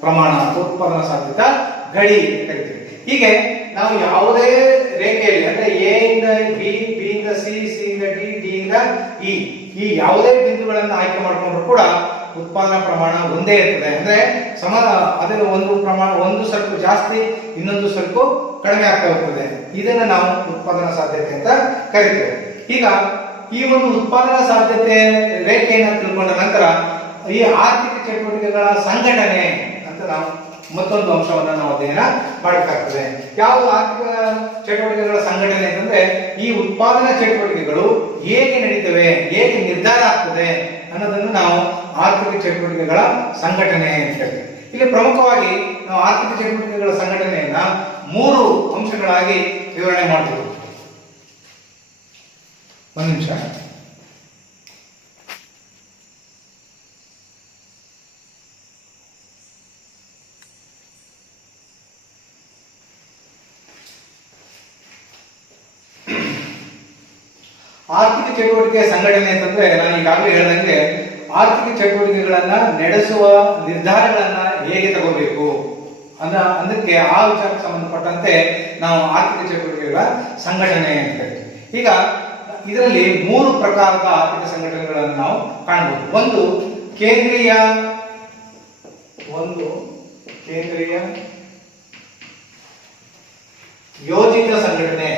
ಪ್ರಮಾಣ ಅಥವಾ ಉತ್ಪಾದನಾ ಸಾಧ್ಯತಾ ಗಡಿ ಅಂತ ಕರಿತೀವಿ. ಹೀಗೆ ನಾವು ಯಾವುದೇ ರೇಖೆಯಲ್ಲಿ ಅಂದ್ರೆ ಎ ಇಂದ ಬಿ, ಬಿ ಇಂದ ಸಿ, ಸಿ ಇಂದ ಡಿ, ಡಿ ಇಂದ ಇ ಈ ಯಾವುದೇ ಬಿಂದುಗಳನ್ನು ಆಯ್ಕೆ ಮಾಡಿಕೊಂಡ್ರು ಕೂಡ ಉತ್ಪಾದನಾ ಪ್ರಮಾಣ ಒಂದೇ ಇರ್ತದೆ. ಅಂದ್ರೆ ಅದರ ಒಂದು ಸರಕು ಜಾಸ್ತಿ, ಇನ್ನೊಂದು ಸರಕು ಕಡಿಮೆ ಆಗ್ತಾ ಹೋಗ್ತದೆ. ಇದನ್ನ ನಾವು ಉತ್ಪಾದನಾ ಸಾಧ್ಯತೆ ಅಂತ ಕರಿತೇವೆ. ಈಗ ಈ ಒಂದು ಉತ್ಪಾದನಾ ಸಾಧ್ಯತೆ ರೇಖೆಯನ್ನು ತಿಳ್ಕೊಂಡ ನಂತರ ಈ ಆರ್ಥಿಕ ಚಟುವಟಿಕೆಗಳ ಸಂಘಟನೆ ಅಂತ ನಾವು ಮತ್ತೊಂದು ಅಂಶವನ್ನ ನಾವು ಅಧ್ಯಯನ ಮಾಡಬೇಕಾಗ್ತದೆ. ಯಾವುದು ಆರ್ಥಿಕ ಚಟುವಟಿಕೆಗಳ ಸಂಘಟನೆ ಅಂತಂದ್ರೆ ಈ ಉತ್ಪಾದನಾ ಚಟುವಟಿಕೆಗಳು ಹೇಗೆ ನಡೀತವೆ, ಹೇಗೆ ನಿರ್ಧಾರ ಆಗ್ತದೆ ಅನ್ನೋದನ್ನು ನಾವು ಆರ್ಥಿಕ ಚಟುವಟಿಕೆಗಳ ಸಂಘಟನೆ ಅಂತ ಹೇಳ್ತೀವಿ. ಇಲ್ಲಿ ಪ್ರಮುಖವಾಗಿ ನಾವು ಆರ್ಥಿಕ ಚಟುವಟಿಕೆಗಳ ಸಂಘಟನೆಯನ್ನ 3 ಅಂಶಗಳಾಗಿ ವಿವರಣೆ ಮಾಡಬಹುದು. ಒಂದು ನಿಮಿಷ. ಆರ್ಥಿಕ ಚಟುವಟಿಕೆ ಸಂಘಟನೆ ಅಂತಂದ್ರೆ ನಾನು ಈಗಾಗಲೇ ಹೇಳಿದಂಗೆ ಆರ್ಥಿಕ ಚಟುವಟಿಕೆಗಳನ್ನ ನಡೆಸುವ ನಿರ್ಧಾರಗಳನ್ನ ಹೇಗೆ ತಗೋಬೇಕು ಅದಕ್ಕೆ ಆ ವಿಚಾರಕ್ಕೆ ಸಂಬಂಧಪಟ್ಟಂತೆ ನಾವು ಆರ್ಥಿಕ ಚಟುವಟಿಕೆಗಳ ಸಂಘಟನೆ ಅಂತ ಹೇಳ್ತೀವಿ. ಈಗ ಇದರಲ್ಲಿ 3 ಪ್ರಕಾರದ ಆರ್ಥಿಕ ಸಂಘಟನೆಗಳನ್ನು ನಾವು ಕಾಣಬಹುದು. ಒಂದು ಕೇಂದ್ರೀಯ ಯೋಜಿತ ಸಂಘಟನೆ,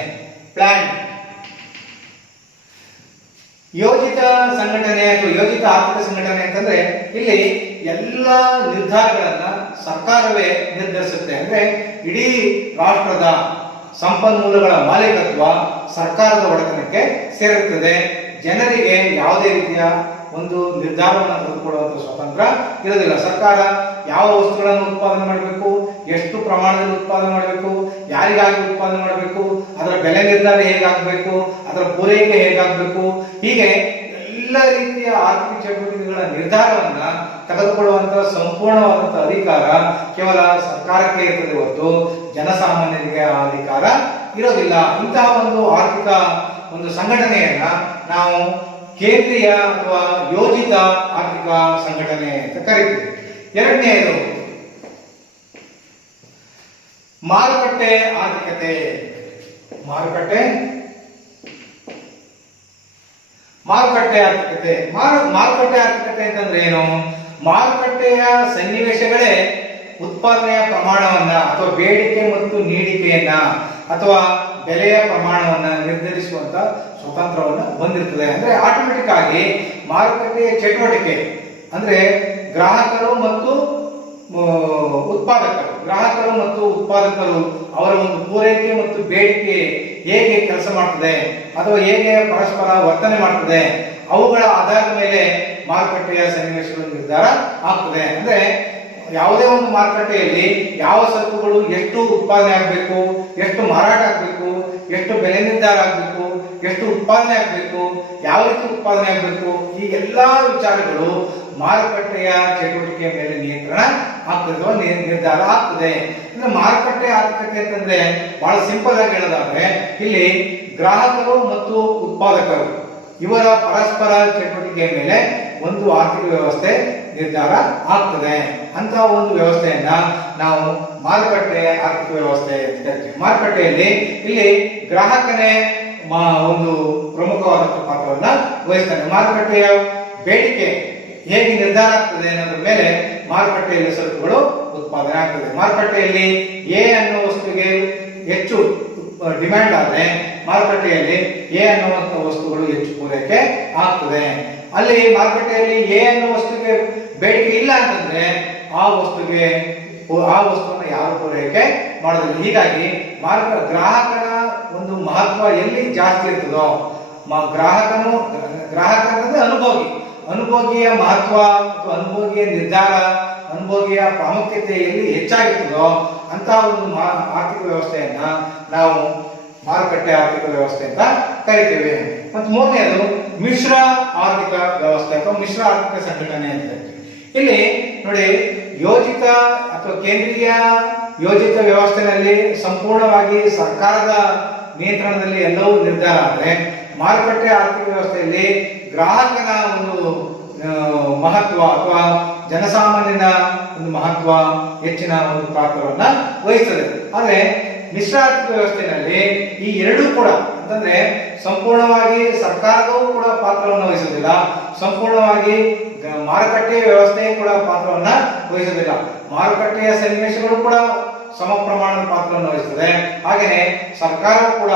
ಪ್ಲಾನ್. ಯೋಜಿತ ಸಂಘಟನೆ ಅಥವಾ ಯೋಜಿತ ಆರ್ಥಿಕ ಸಂಘಟನೆ ಅಂತಂದ್ರೆ ಇಲ್ಲಿ ಎಲ್ಲ ನಿರ್ಧಾರಗಳನ್ನ ಸರ್ಕಾರವೇ ನಿರ್ಧರಿಸುತ್ತೆ. ಅಂದ್ರೆ ಇಡೀ ರಾಷ್ಟ್ರದ ಸಂಪನ್ಮೂಲಗಳ ಮಾಲೀಕತ್ವ ಸರ್ಕಾರದ ಒಡೆತನಕ್ಕೆ ಸೇರಿರುತ್ತದೆ. ಜನರಿಗೆ ಯಾವುದೇ ರೀತಿಯ ಒಂದು ನಿರ್ಧಾರವನ್ನು ತೆಗೆದುಕೊಳ್ಳುವಂತ ಸ್ವತಂತ್ರ ಇರೋದಿಲ್ಲ. ಸರ್ಕಾರ ಯಾವ ವಸ್ತುಗಳನ್ನು ಉತ್ಪಾದನೆ ಮಾಡಬೇಕು, ಎಷ್ಟು ಪ್ರಮಾಣದಲ್ಲಿ ಉತ್ಪಾದನೆ ಮಾಡಬೇಕು, ಯಾರಿಗಾಗಿ ಉತ್ಪಾದನೆ ಮಾಡಬೇಕು, ಅದರ ಬೆಲೆ ನಿರ್ಧಾರ ಹೇಗಾಗಬೇಕು, ಅದರ ಪೂರೈಕೆ ಹೇಗಾಗಬೇಕು, ಹೀಗೆ ಎಲ್ಲ ರೀತಿಯ ಆರ್ಥಿಕ ಚಟುವಟಿಕೆಗಳ ನಿರ್ಧಾರವನ್ನ ತೆಗೆದುಕೊಳ್ಳುವಂತಹ ಸಂಪೂರ್ಣವಾದಂತಹ ಅಧಿಕಾರ ಕೇವಲ ಸರ್ಕಾರಕ್ಕೆ ಇರ್ತದೆ ಹೊರತು ಜನಸಾಮಾನ್ಯರಿಗೆ ಆ ಅಧಿಕಾರ ಇರೋದಿಲ್ಲ. ಇಂತಹ ಒಂದು ಆರ್ಥಿಕ ಒಂದು ಸಂಘಟನೆಯನ್ನ ನಾವು ಕೇಂದ್ರೀಯ ಅಥವಾ ಯೋಜಿತ ಆರ್ಥಿಕ ಸಂಘಟನೆ ಅಂತ ಕರೀತೀವಿ. ಎರಡನೆಯದು ಮಾರುಕಟ್ಟೆ ಆರ್ಥಿಕತೆ. ಮಾರುಕಟ್ಟೆ ಆರ್ಥಿಕತೆ ಅಂತಂದ್ರೆ ಏನು? ಮಾರುಕಟ್ಟೆಯ ಸನ್ನಿವೇಶಗಳೇ ಉತ್ಪಾದನೆಯ ಪ್ರಮಾಣವನ್ನ ಅಥವಾ ಬೇಡಿಕೆ ಮತ್ತು ನೀಡಿಕೆಯನ್ನ ಅಥವಾ ಬೆಲೆಯ ಪ್ರಮಾಣವನ್ನ ನಿರ್ಧರಿಸುವಂತ ಸ್ವತಂತ್ರವನ್ನ ಹೊಂದಿರ್ತದೆ. ಅಂದ್ರೆ ಆಟೋಮೆಟಿಕ್ ಆಗಿ ಮಾರುಕಟ್ಟೆಯ ಚಟುವಟಿಕೆ ಅಂದ್ರೆ ಗ್ರಾಹಕರು ಮತ್ತು ಉತ್ಪಾದಕರು ಅವರ ಒಂದು ಪೂರೈಕೆ ಮತ್ತು ಬೇಡಿಕೆ ಹೇಗೆ ಕೆಲಸ ಮಾಡ್ತದೆ ಅಥವಾ ಹೇಗೆ ಪರಸ್ಪರ ವರ್ತನೆ ಮಾಡ್ತದೆ, ಅವುಗಳ ಆಧಾರದ ಮೇಲೆ ಮಾರುಕಟ್ಟೆಯ ಸನ್ನಿವೇಶಗಳು ನಿರ್ಧಾರ ಆಗ್ತದೆ. ಅಂದ್ರೆ ಯಾವುದೇ ಒಂದು ಮಾರುಕಟ್ಟೆಯಲ್ಲಿ ಯಾವ ಸರಕುಗಳು ಎಷ್ಟು ಉತ್ಪಾದನೆ ಆಗಬೇಕು, ಎಷ್ಟು ಮಾರಾಟ ಆಗಬೇಕು, ಎಷ್ಟು ಬೆಲೆ ನಿರ್ಧಾರ ಆಗಬೇಕು, ಎಷ್ಟು ಉತ್ಪಾದನೆ ಆಗಬೇಕು, ಯಾವ ರೀತಿ ಉತ್ಪಾದನೆ ಆಗಬೇಕು, ಈ ಎಲ್ಲಾ ವಿಚಾರಗಳು ಮಾರುಕಟ್ಟೆಯ ಚಟುವಟಿಕೆಯ ಮೇಲೆ ನಿಯಂತ್ರಣ ಆಗ್ತದೆ, ನಿರ್ಧಾರ ಆಗ್ತದೆ. ಅಂದ್ರೆ ಮಾರುಕಟ್ಟೆ ಆರ್ಥಿಕತೆ ಅಂತಂದ್ರೆ ಬಹಳ ಸಿಂಪಲ್ ಆಗಿ ಹೇಳೋದಾದ್ರೆ ಇಲ್ಲಿ ಗ್ರಾಹಕರು ಮತ್ತು ಉತ್ಪಾದಕರು ಇವರ ಪರಸ್ಪರ ಚಟುವಟಿಕೆಯ ಮೇಲೆ ಒಂದು ಆರ್ಥಿಕ ವ್ಯವಸ್ಥೆ ನಿರ್ಧಾರ ಆಗ್ತದೆ. ಅಂತ ಒಂದು ವ್ಯವಸ್ಥೆಯನ್ನ ನಾವು ಮಾರುಕಟ್ಟೆ ಆರ್ಥಿಕ ವ್ಯವಸ್ಥೆ ಅಂತ ಹೇಳ್ತೀವಿ. ಮಾರುಕಟ್ಟೆಯಲ್ಲಿ ಇಲ್ಲಿ ಗ್ರಾಹಕನೇ ಒಂದು ಪ್ರಮುಖವಾದ ಪಾತ್ರವನ್ನ ವಹಿಸ್ತಾನೆ. ಮಾರುಕಟ್ಟೆಯ ಬೇಡಿಕೆ ಹೇಗೆ ನಿರ್ಧಾರ ಆಗ್ತದೆ ಅನ್ನೋದ್ರ ಮೇಲೆ ಮಾರುಕಟ್ಟೆಯಲ್ಲಿ ಸರಕುಗಳು ಉತ್ಪಾದನೆ ಆಗ್ತದೆ. ಮಾರುಕಟ್ಟೆಯಲ್ಲಿ ಎ ಅನ್ನೋ ವಸ್ತುವಿಗೆ ಹೆಚ್ಚು ಡಿಮ್ಯಾಂಡ್ ಆದರೆ ಮಾರುಕಟ್ಟೆಯಲ್ಲಿ ಎ ಅನ್ನುವಂಥ ವಸ್ತುಗಳು ಹೆಚ್ಚು ಪೂರೈಕೆ ಆಗ್ತದೆ. ಅಲ್ಲಿ ಮಾರುಕಟ್ಟೆಯಲ್ಲಿ ಎ ಅನ್ನೋ ವಸ್ತುವಿಗೆ ಬೇಡಿಕೆ ಇಲ್ಲ ಅಂತಂದ್ರೆ ಆ ವಸ್ತುವನ್ನು ಯಾರು ಪೂರೈಕೆ ಮಾಡೋದಿಲ್ಲ. ಹೀಗಾಗಿ ಗ್ರಾಹಕನ ಒಂದು ಮಹತ್ವ ಎಲ್ಲಿ ಜಾಸ್ತಿ ಇರ್ತದೋ, ಗ್ರಾಹಕ ಅಂದ್ರೆ ಅನುಭೋಗಿಯ ಮಹತ್ವ ಅಥವಾ ಅನುಭೋಗಿಯ ನಿರ್ಧಾರ, ಅನುಭೋಗಿಯ ಪ್ರಾಮುಖ್ಯತೆ ಎಲ್ಲಿ ಹೆಚ್ಚಾಗಿರ್ತದೋ ಅಂತ ಒಂದು ಆರ್ಥಿಕ ವ್ಯವಸ್ಥೆಯನ್ನ ನಾವು ಮಾರುಕಟ್ಟೆ ಆರ್ಥಿಕ ವ್ಯವಸ್ಥೆ ಅಂತ ಕರಿತೇವೆ. ಮತ್ತು ಮೂರನೆಯದು ಮಿಶ್ರ ಆರ್ಥಿಕ ವ್ಯವಸ್ಥೆ ಅಥವಾ ಮಿಶ್ರ ಆರ್ಥಿಕ ಸಂಘಟನೆ ಅಂತ ಕರಿತೀವಿ. ಇಲ್ಲಿ ನೋಡಿ, ಯೋಜಿತ ಅಥವಾ ಕೇಂದ್ರೀಯ ಯೋಜಿತ ವ್ಯವಸ್ಥೆಯಲ್ಲಿ ಸಂಪೂರ್ಣವಾಗಿ ಸರ್ಕಾರದ ನಿಯಂತ್ರಣದಲ್ಲಿ ಎಲ್ಲವೂ ನಿರ್ಧಾರ ಆದರೆ, ಮಾರುಕಟ್ಟೆ ಆರ್ಥಿಕ ವ್ಯವಸ್ಥೆಯಲ್ಲಿ ಗ್ರಾಹಕನ ಒಂದು ಮಹತ್ವ ಅಥವಾ ಜನಸಾಮಾನ್ಯನ ಒಂದು ಮಹತ್ವ ಹೆಚ್ಚಿನ ಒಂದು ಪಾತ್ರವನ್ನ ವಹಿಸ್ತದೆ. ಆದ್ರೆ ಮಿಶ್ರ ಆರ್ಥಿಕ ವ್ಯವಸ್ಥೆಯಲ್ಲಿ ಈ ಎರಡೂ ಕೂಡ ಅಂತಂದ್ರೆ ಸಂಪೂರ್ಣವಾಗಿ ಸರ್ಕಾರದೂ ಕೂಡ ಪಾತ್ರವನ್ನು ವಹಿಸುವುದಿಲ್ಲ, ಸಂಪೂರ್ಣವಾಗಿ ಮಾರುಕಟ್ಟೆಯ ವ್ಯವಸ್ಥೆಯೂ ಕೂಡ ಪಾತ್ರವನ್ನ ವಹಿಸುವುದಿಲ್ಲ. ಮಾರುಕಟ್ಟೆಯ ಸನ್ನಿವೇಶಗಳು ಕೂಡ ಸಮ ಪ್ರಮಾಣದ ಪಾತ್ರವನ್ನು ವಹಿಸ್ತದೆ, ಹಾಗೆಯೇ ಸರ್ಕಾರವು ಕೂಡ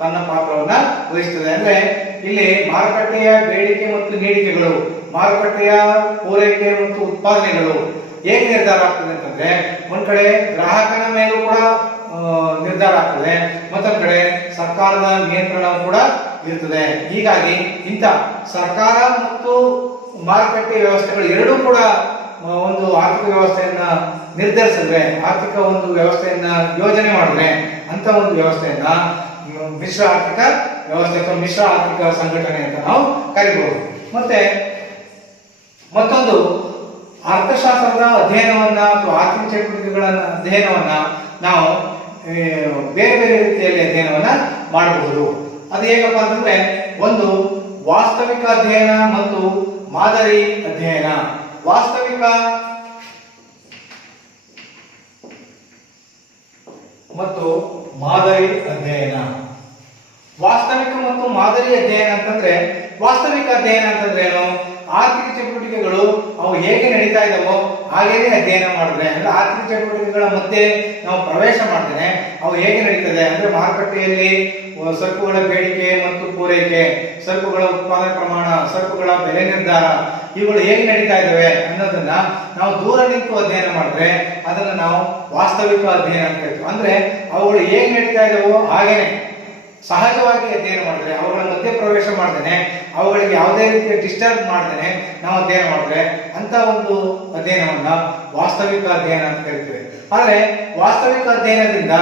ತನ್ನ ಪಾತ್ರವನ್ನ ವಹಿಸ್ತದೆ. ಅಂದ್ರೆ ಇಲ್ಲಿ ಮಾರುಕಟ್ಟೆಯ ಬೇಡಿಕೆ ಮತ್ತು ಬೇಡಿಕೆಗಳು, ಮಾರುಕಟ್ಟೆಯ ಪೂರೈಕೆ ಮತ್ತು ಉತ್ಪಾದನೆಗಳು ಹೇಗೆ ನಿರ್ಧಾರ ಆಗ್ತದೆ ಅಂತಂದ್ರೆ, ಒಂದ್ ಕಡೆ ಗ್ರಾಹಕನ ಮೇಲೂ ಕೂಡ ನಿರ್ಧಾರ ಆಗ್ತದೆ, ಮತ್ತೊಂದ್ ಕಡೆ ಸರ್ಕಾರದ ನಿಯಂತ್ರಣ ಕೂಡ ಇರ್ತದೆ. ಹೀಗಾಗಿ ಇಂಥ ಸರ್ಕಾರ ಮತ್ತು ಮಾರುಕಟ್ಟೆ ವ್ಯವಸ್ಥೆಗಳು ಎರಡೂ ಕೂಡ ಒಂದು ಆರ್ಥಿಕ ವ್ಯವಸ್ಥೆಯನ್ನ ನಿರ್ಧರಿಸಿದ್ರೆ, ಆರ್ಥಿಕ ಒಂದು ವ್ಯವಸ್ಥೆಯನ್ನ ಯೋಜನೆ ಮಾಡಿದ್ರೆ ಅಂತ ಒಂದು ವ್ಯವಸ್ಥೆಯನ್ನ ಮಿಶ್ರ ಆರ್ಥಿಕ ವ್ಯವಸ್ಥೆ ಅಥವಾ ಮಿಶ್ರ ಆರ್ಥಿಕ ಸಂಘಟನೆ ಅಂತ ನಾವು ಕರಿಬಹುದು. ಮತ್ತೆ ಮತ್ತೊಂದು ಅರ್ಥಶಾಸ್ತ್ರದ ಅಧ್ಯಯನವನ್ನ ಅಥವಾ ಆರ್ಥಿಕ ಚಟುವಟಿಕೆಗಳ ಅಧ್ಯಯನವನ್ನ ನಾವು ಬೇರೆ ಬೇರೆ ರೀತಿಯಲ್ಲಿ ಅಧ್ಯಯನವನ್ನ ಮಾಡಬಹುದು. ಅದು ಹೇಗಪ್ಪ ಅಂತಂದ್ರೆ, ಒಂದು ವಾಸ್ತವಿಕ ಅಧ್ಯಯನ ಮತ್ತು ಮಾದರಿ ಅಧ್ಯಯನ. ವಾಸ್ತವಿಕ ಮತ್ತು ಮಾದರಿ ಅಧ್ಯಯನ. ವಾಸ್ತವಿಕ ಮತ್ತು ಮಾದರಿ ಅಧ್ಯಯನ ಅಂತಂದ್ರೆ, ವಾಸ್ತವಿಕ ಅಧ್ಯಯನ ಅಂತಂದ್ರೆ ಏನು? ಆರ್ಥಿಕ ಚಟುವಟಿಕೆಗಳು ಅವು ಹೇಗೆ ನಡೀತಾ ಇದಾವೋ ಹಾಗೇನೆ ಅಧ್ಯಯನ ಮಾಡಿದ್ರೆ, ಅಂದ್ರೆ ಆರ್ಥಿಕ ಚಟುವಟಿಕೆಗಳ ಮಧ್ಯೆ ನಾವು ಪ್ರವೇಶ ಮಾಡ್ತೇನೆ ಅವು ಹೇಗೆ ನಡೀತದೆ ಅಂದ್ರೆ, ಮಾರುಕಟ್ಟೆಯಲ್ಲಿ ಸರಕುಗಳ ಬೇಡಿಕೆ ಮತ್ತು ಪೂರೈಕೆ, ಸರಕುಗಳ ಉತ್ಪಾದನೆ ಪ್ರಮಾಣ, ಸರಕುಗಳ ಬೆಲೆ ನಿರ್ಧಾರ ಇವುಗಳು ಹೇಗೆ ನಡೀತಾ ಇದಾವೆ ಅನ್ನೋದನ್ನ ನಾವು ದೂರ ನಿಂತು ಅಧ್ಯಯನ ಮಾಡಿದ್ರೆ ಅದನ್ನ ನಾವು ವಾಸ್ತವಿಕ ಅಧ್ಯಯನ ಅಂತ ಹೇಳ್ತೀವಿ. ಅಂದ್ರೆ ಅವುಗಳು ಹೇಗೆ ನಡೀತಾ ಇದಾವೋ ಹಾಗೇನೆ ಸಹಜವಾಗಿ ಅಧ್ಯಯನ ಮಾಡಿದ್ರೆ, ಅವುಗಳ ಮಧ್ಯೆ ಪ್ರವೇಶ ಮಾಡ್ದೇನೆ, ಅವುಗಳಿಗೆ ಯಾವುದೇ ರೀತಿಯ ಡಿಸ್ಟರ್ಬ್ ಮಾಡ್ದೇನೆ ನಾವು ಅಧ್ಯಯನ ಮಾಡಿದ್ರೆ ಅಂತ ಒಂದು ಅಧ್ಯಯನವನ್ನ ವಾಸ್ತವಿಕ ಅಧ್ಯಯನ ಅಂತ ಕರಿತೀವಿ. ಆದ್ರೆ ವಾಸ್ತವಿಕ ಅಧ್ಯಯನದಿಂದ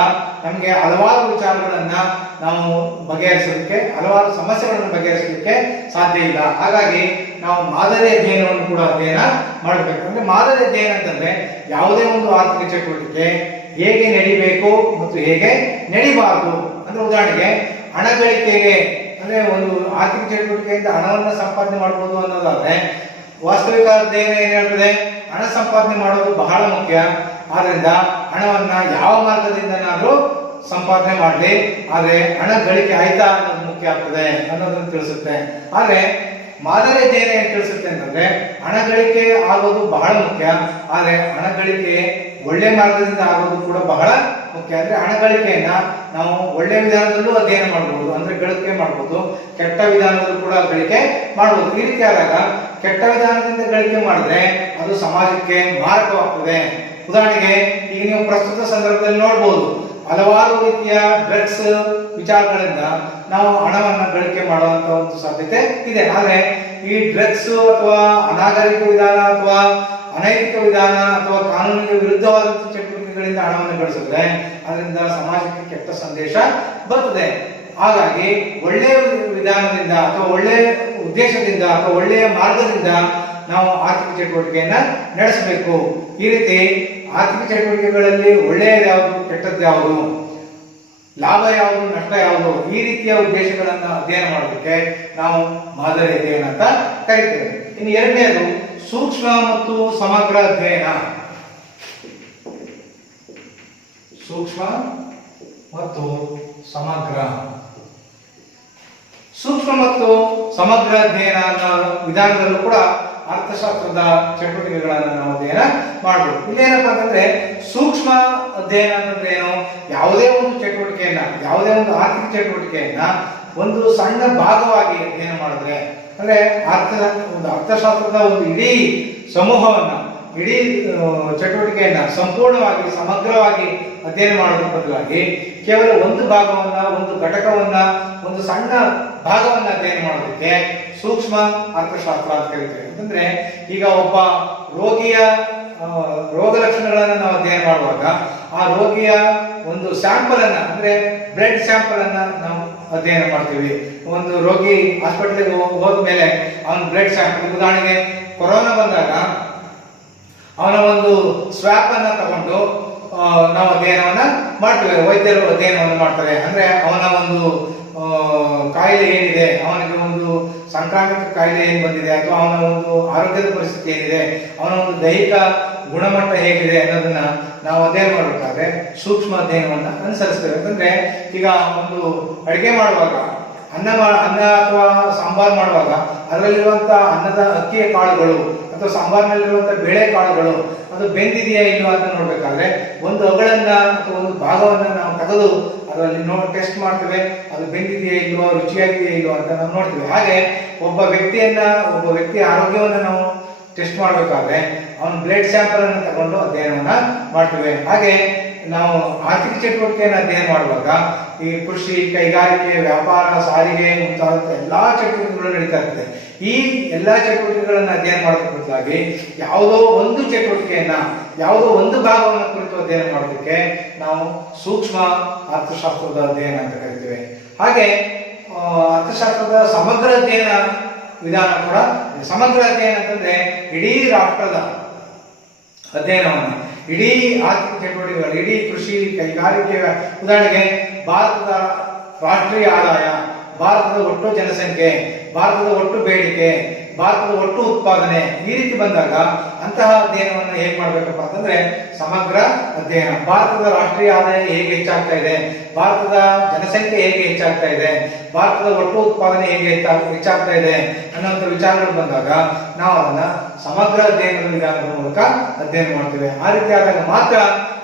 ನಮಗೆ ಹಲವಾರು ವಿಚಾರಗಳನ್ನ ನಾವು ಬಗೆಹರಿಸಲಿಕ್ಕೆ, ಹಲವಾರು ಸಮಸ್ಯೆಗಳನ್ನು ಬಗೆಹರಿಸಲಿಕ್ಕೆ ಸಾಧ್ಯ ಇಲ್ಲ. ಹಾಗಾಗಿ ನಾವು ಮಾದರಿ ಅಧ್ಯಯನವನ್ನು ಕೂಡ ಅಧ್ಯಯನ ಮಾಡಬೇಕು. ಅಂದ್ರೆ ಮಾದರಿ ಅಧ್ಯಯನ ಅಂತಂದ್ರೆ ಯಾವುದೇ ಒಂದು ಆರ್ಥಿಕ ಚಟುವಟಿಕೆ ಹೇಗೆ ನಡಿಬೇಕು ಮತ್ತು ಹೇಗೆ ನಡಿಬಾರದು. ಅಂದ್ರೆ ಉದಾಹರಣೆಗೆ ಹಣ ಗಳಿಕೆಗೆ, ಅಂದ್ರೆ ಒಂದು ಆರ್ಥಿಕ ಚಟುವಟಿಕೆಯಿಂದ ಹಣವನ್ನ ಸಂಪಾದನೆ ಮಾಡಬಹುದು ಅನ್ನೋದಾದ್ರೆ, ವಾಸ್ತವಿಕ ಅಧ್ಯಯನ ಏನ್ ಹೇಳ್ತದೆ, ಹಣ ಸಂಪಾದನೆ ಮಾಡೋದು ಬಹಳ ಮುಖ್ಯ, ಆದ್ರಿಂದ ಹಣವನ್ನ ಯಾವ ಮಾರ್ಗದಿಂದನಾದ್ರೂ ಸಂಪಾದನೆ ಮಾಡಲಿ, ಆದ್ರೆ ಹಣ ಗಳಿಕೆ ಆಯ್ತಾ ಅನ್ನೋದು ಮುಖ್ಯ ಆಗ್ತದೆ ಅನ್ನೋದನ್ನು ತಿಳಿಸುತ್ತೆ. ಆದ್ರೆ ಮಾದರಿ ಅಧ್ಯಯನ ಏನ್ ತಿಳಿಸುತ್ತೆ ಅಂತಂದ್ರೆ, ಹಣ ಗಳಿಕೆ ಆಗೋದು ಬಹಳ ಮುಖ್ಯ, ಆದ್ರೆ ಹಣ ಗಳಿಕೆ ಒಳ್ಳೆ ಮಾರ್ಗದಿಂದ ಆಗೋದು ಕೂಡ ಬಹಳ ಮುಖ್ಯ. ಅಂದ್ರೆ ಹಣ ಗಳಿಕೆಯನ್ನ ನಾವು ಒಳ್ಳೆ ವಿಧಾನದಲ್ಲೂ ಅಧ್ಯಯನ ಮಾಡಬಹುದು, ಅಂದ್ರೆ ಗಳಿಕೆ ಮಾಡಬಹುದು, ಕೆಟ್ಟ ವಿಧಾನದಲ್ಲೂ ಕೂಡ ಗಳಿಕೆ ಮಾಡಬಹುದು. ಈ ರೀತಿ ಆದಾಗ ಕೆಟ್ಟ ವಿಧಾನದಿಂದ ಗಳಿಕೆ ಮಾಡಿದ್ರೆ ಅದು ಸಮಾಜಕ್ಕೆ ಮಾರಕವಾಗ್ತದೆ. ಉದಾಹರಣೆಗೆ ಈಗ ನೀವು ಪ್ರಸ್ತುತ ಸಂದರ್ಭದಲ್ಲಿ ನೋಡಬಹುದು, ಹಲವಾರು ರೀತಿಯ ಡ್ರಗ್ಸ್ ವಿಚಾರಗಳಿಂದ ನಾವು ಹಣವನ್ನ ಗಳಿಕೆ ಮಾಡುವಂತ ಒಂದು ಸಾಧ್ಯತೆ ಇದೆ. ಆದ್ರೆ ಈ ಡ್ರಗ್ಸ್ ಅಥವಾ ಅನಾಗರಿಕ ವಿಧಾನ ಅಥವಾ ಅನೈತಿಕ ವಿಧಾನ ಅಥವಾ ಕಾನೂನಿಗೆ ವಿರುದ್ಧವಾದಂತಹ ಚಟುವಟಿಕೆಗಳಿಂದ ಹಣವನ್ನು ಗಳಿಸಿದ್ರೆ ಅದರಿಂದ ಸಮಾಜಕ್ಕೆ ಕೆಟ್ಟ ಸಂದೇಶ ಬರ್ತದೆ. ಹಾಗಾಗಿ ಒಳ್ಳೆಯ ವಿಧಾನದಿಂದ ಅಥವಾ ಒಳ್ಳೆಯ ಉದ್ದೇಶದಿಂದ ಅಥವಾ ಒಳ್ಳೆಯ ಮಾರ್ಗದಿಂದ ನಾವು ಆರ್ಥಿಕ ಚಟುವಟಿಕೆಯನ್ನ ನಡೆಸಬೇಕು. ಈ ರೀತಿ ಆರ್ಥಿಕ ಚಟುವಟಿಕೆಗಳಲ್ಲಿ ಒಳ್ಳೆಯದು ಯಾವುದು, ಕೆಟ್ಟದ್ದು ಯಾವುದು, ಲಾಭ ಯಾವುದು, ನಷ್ಟ ಯಾವುದು, ಈ ರೀತಿಯ ಉದ್ದೇಶಗಳನ್ನ ಅಧ್ಯಯನ ಮಾಡೋದಕ್ಕೆ ನಾವು ಮಾದರಿ ಅಧ್ಯಯನ ಅಂತ ಕರಿತೇವೆ. ಇನ್ನು ಎರಡನೇದು ಸೂಕ್ಷ್ಮ ಮತ್ತು ಸಮಗ್ರ ಅಧ್ಯಯನ. ಸೂಕ್ಷ್ಮ ಮತ್ತು ಸಮಗ್ರ ಸೂಕ್ಷ್ಮ ಮತ್ತು ಸಮಗ್ರ ಅಧ್ಯಯನ ಅನ್ನೋ ವಿಧಾನದಲ್ಲೂ ಕೂಡ ಅರ್ಥಶಾಸ್ತ್ರದ ಚಟುವಟಿಕೆಗಳನ್ನು ನಾವು ಅಧ್ಯಯನ ಮಾಡಬಹುದು. ಇಲ್ಲೇನಪ್ಪ ಅಂತಂದ್ರೆ ಸೂಕ್ಷ್ಮ ಅಧ್ಯಯನ ಅಂತಂದ್ರೆ ಏನು, ಯಾವುದೇ ಒಂದು ಚಟುವಟಿಕೆಯನ್ನ, ಯಾವುದೇ ಒಂದು ಆರ್ಥಿಕ ಚಟುವಟಿಕೆಯನ್ನ ಒಂದು ಸಣ್ಣ ಭಾಗವಾಗಿ ಅಧ್ಯಯನ ಮಾಡಿದ್ರೆ, ಅಂದ್ರೆ ಅರ್ಥಶಾಸ್ತ್ರದ ಒಂದು ಇಡೀ ಸಮೂಹವನ್ನ, ಇಡೀ ಚಟುವಟಿಕೆಯನ್ನ ಸಂಪೂರ್ಣವಾಗಿ ಸಮಗ್ರವಾಗಿ ಅಧ್ಯಯನ ಮಾಡೋದ್ರ ಬದಲಾಗಿ ಕೇವಲ ಒಂದು ಭಾಗವನ್ನ, ಒಂದು ಘಟಕವನ್ನ, ಒಂದು ಸಣ್ಣ ಭಾಗವನ್ನ ಅಧ್ಯಯನ ಮಾಡೋದಕ್ಕೆ ಸೂಕ್ಷ್ಮ ಅರ್ಥಶಾಸ್ತ್ರ ಅಂತ ಕರಿತೀವಿ. ಅಂತಂದ್ರೆ ಈಗ ಒಬ್ಬ ರೋಗಿಯ ರೋಗ ಲಕ್ಷಣಗಳನ್ನ ನಾವು ಅಧ್ಯಯನ ಮಾಡುವಾಗ ಆ ರೋಗಿಯ ಒಂದು ಸ್ಯಾಂಪಲ್ ಅನ್ನ, ಅಂದ್ರೆ ಬ್ಲಡ್ ಸ್ಯಾಂಪಲ್ ಅನ್ನ ನಾವು ಅಧ್ಯಯನ ಮಾಡ್ತೀವಿ. ಒಂದು ರೋಗಿ ಹಾಸ್ಪಿಟಲ್ಗೆ ಹೋದ ಮೇಲೆ ಅವನ ಬ್ಲಡ್ ಸ್ಯಾಂಪಲ್, ಉದಾಹರಣೆಗೆ ಕೊರೋನಾ ಬಂದಾಗ ಅವನ ಒಂದು ಸ್ವ್ಯಾಪ್ ಅನ್ನ ತಗೊಂಡು ನಾವು ಅಧ್ಯಯನವನ್ನ ಮಾಡ್ತೇವೆ. ವೈದ್ಯರು ಅಧ್ಯಯನವನ್ನು ಮಾಡ್ತಾರೆ. ಅಂದ್ರೆ ಅವನ ಒಂದು ಕಾಯಿಲೆ ಏನಿದೆ, ಅವನಿಗೆ ಒಂದು ಸಾಂಕ್ರಾಮಿಕ ಕಾಯಿಲೆ ಏನ್ ಬಂದಿದೆ, ಅಥವಾ ಅವನ ಒಂದು ಆರೋಗ್ಯದ ಪರಿಸ್ಥಿತಿ ಏನಿದೆ, ಅವನ ಒಂದು ದೈಹಿಕ ಗುಣಮಟ್ಟ ಹೇಗಿದೆ ಅನ್ನೋದನ್ನ ನಾವು ಅಧ್ಯಯನ ಮಾಡಬೇಕಾದ್ರೆ ಸೂಕ್ಷ್ಮ ಅಧ್ಯಯನವನ್ನ ಅನುಸರಿಸ್ತೇವೆ. ಯಾಕಂದ್ರೆ ಈಗ ಒಂದು ಅಡಿಗೆ ಮಾಡುವಾಗ ಅನ್ನ ಅಥವಾ ಸಾಂಬಾರ್ ಮಾಡುವಾಗ ಅದರಲ್ಲಿರುವಂತ ಅನ್ನದ ಅಕ್ಕಿಯ ಕಾಳುಗಳು ಅಥವಾ ಸಾಂಬಾರ್ನಲ್ಲಿರುವಂತ ಬೇಳೆ ಕಾಳುಗಳು ಅದು ಬೆಂದಿದೆಯಾ ಇಲ್ವಾ ಅಂತ ನೋಡ್ಬೇಕಾದ್ರೆ ಒಂದು ಅಗಳನ್ನ ಅಥವಾ ಒಂದು ಭಾಗವನ್ನ ನಾವು ತೆಗೆದು ಅದರಲ್ಲಿ ಟೆಸ್ಟ್ ಮಾಡ್ತೇವೆ, ಅದು ಬೆಂದಿದೆಯಾ ಇಲ್ವಾ, ರುಚಿಯಾಗಿದೆಯಾ ಇಲ್ವಾ ಅಂತ ನಾವು ನೋಡ್ತೀವಿ. ಹಾಗೆ ಒಬ್ಬ ವ್ಯಕ್ತಿಯ ಆರೋಗ್ಯವನ್ನ ನಾವು ಟೆಸ್ಟ್ ಮಾಡಬೇಕಾದ್ರೆ ಅವನ ಬ್ಲಡ್ ಸ್ಯಾಂಪಲ್ ಅನ್ನು ತಗೊಂಡು ಅಧ್ಯಯನವನ್ನ ಮಾಡ್ತೇವೆ. ಹಾಗೆ ನಾವು ಆರ್ಥಿಕ ಚಟುವಟಿಕೆಯನ್ನು ಅಧ್ಯಯನ ಮಾಡುವಾಗ ಈ ಕೃಷಿ, ಕೈಗಾರಿಕೆ, ವ್ಯಾಪಾರ, ಸಾರಿಗೆ ಮುಂತಾದ ಎಲ್ಲಾ ಚಟುವಟಿಕೆಗಳು ನಡೀತಾ ಇರ್ತದೆ. ಈ ಎಲ್ಲಾ ಚಟುವಟಿಕೆಗಳನ್ನ ಅಧ್ಯಯನ ಮಾಡೋದಕ್ಕಾಗಿ ಯಾವುದೋ ಒಂದು ಚಟುವಟಿಕೆಯನ್ನ, ಯಾವುದೋ ಒಂದು ಭಾಗವನ್ನು ಕುರಿತು ಅಧ್ಯಯನ ಮಾಡೋದಕ್ಕೆ ನಾವು ಸೂಕ್ಷ್ಮ ಅರ್ಥಶಾಸ್ತ್ರದ ಅಧ್ಯಯನ ಅಂತ ಕರಿತೇವೆ. ಹಾಗೆ ಅರ್ಥಶಾಸ್ತ್ರದ ಸಮಗ್ರ ಅಧ್ಯಯನ ವಿಧಾನ ಕೂಡ. ಸಮಗ್ರ ಅಧ್ಯಯನ ಅಂತಂದ್ರೆ ಇಡೀ ರಾಷ್ಟ್ರದ ಅಧ್ಯಯನವನ್ನು, ಇಡೀ ಆರ್ಥಿಕ ಚಟುವಟಿಕೆಗಳು, ಇಡೀ ಕೃಷಿ, ಕೈಗಾರಿಕೆ, ಉದಾಹರಣೆಗೆ ಭಾರತದ ರಾಷ್ಟ್ರೀಯ ಆದಾಯ, ಭಾರತದ ಒಟ್ಟು ಜನಸಂಖ್ಯೆ, ಭಾರತದ ಒಟ್ಟು ಬೇಡಿಕೆ, ಭಾರತದ ಒಟ್ಟು ಉತ್ಪಾದನೆ, ಈ ರೀತಿ ಬಂದಾಗ ಅಂತಹ ಅಧ್ಯಯನವನ್ನು ಹೇಗೆ ಮಾಡ್ಬೇಕಪ್ಪ ಅಂತಂದ್ರೆ ಸಮಗ್ರ ಅಧ್ಯಯನ. ಭಾರತದ ರಾಷ್ಟ್ರೀಯ ಆದಾಯ ಹೇಗೆ ಹೆಚ್ಚಾಗ್ತಾ ಇದೆ, ಭಾರತದ ಜನಸಂಖ್ಯೆ ಹೇಗೆ ಹೆಚ್ಚಾಗ್ತಾ ಇದೆ, ಭಾರತದ ಒಟ್ಟು ಉತ್ಪಾದನೆ ಹೇಗೆ ಹೆಚ್ಚಾಗ್ತಾ ಇದೆ ಅನ್ನೋಂಥ ವಿಚಾರಗಳು ಬಂದಾಗ ನಾವು ಅದನ್ನ ಸಮಗ್ರ ಅಧ್ಯಯನದ ವಿಧಾನದ ಮೂಲಕ ಅಧ್ಯಯನ ಮಾಡ್ತೇವೆ. ಆ ರೀತಿ ಆದಾಗ ಮಾತ್ರ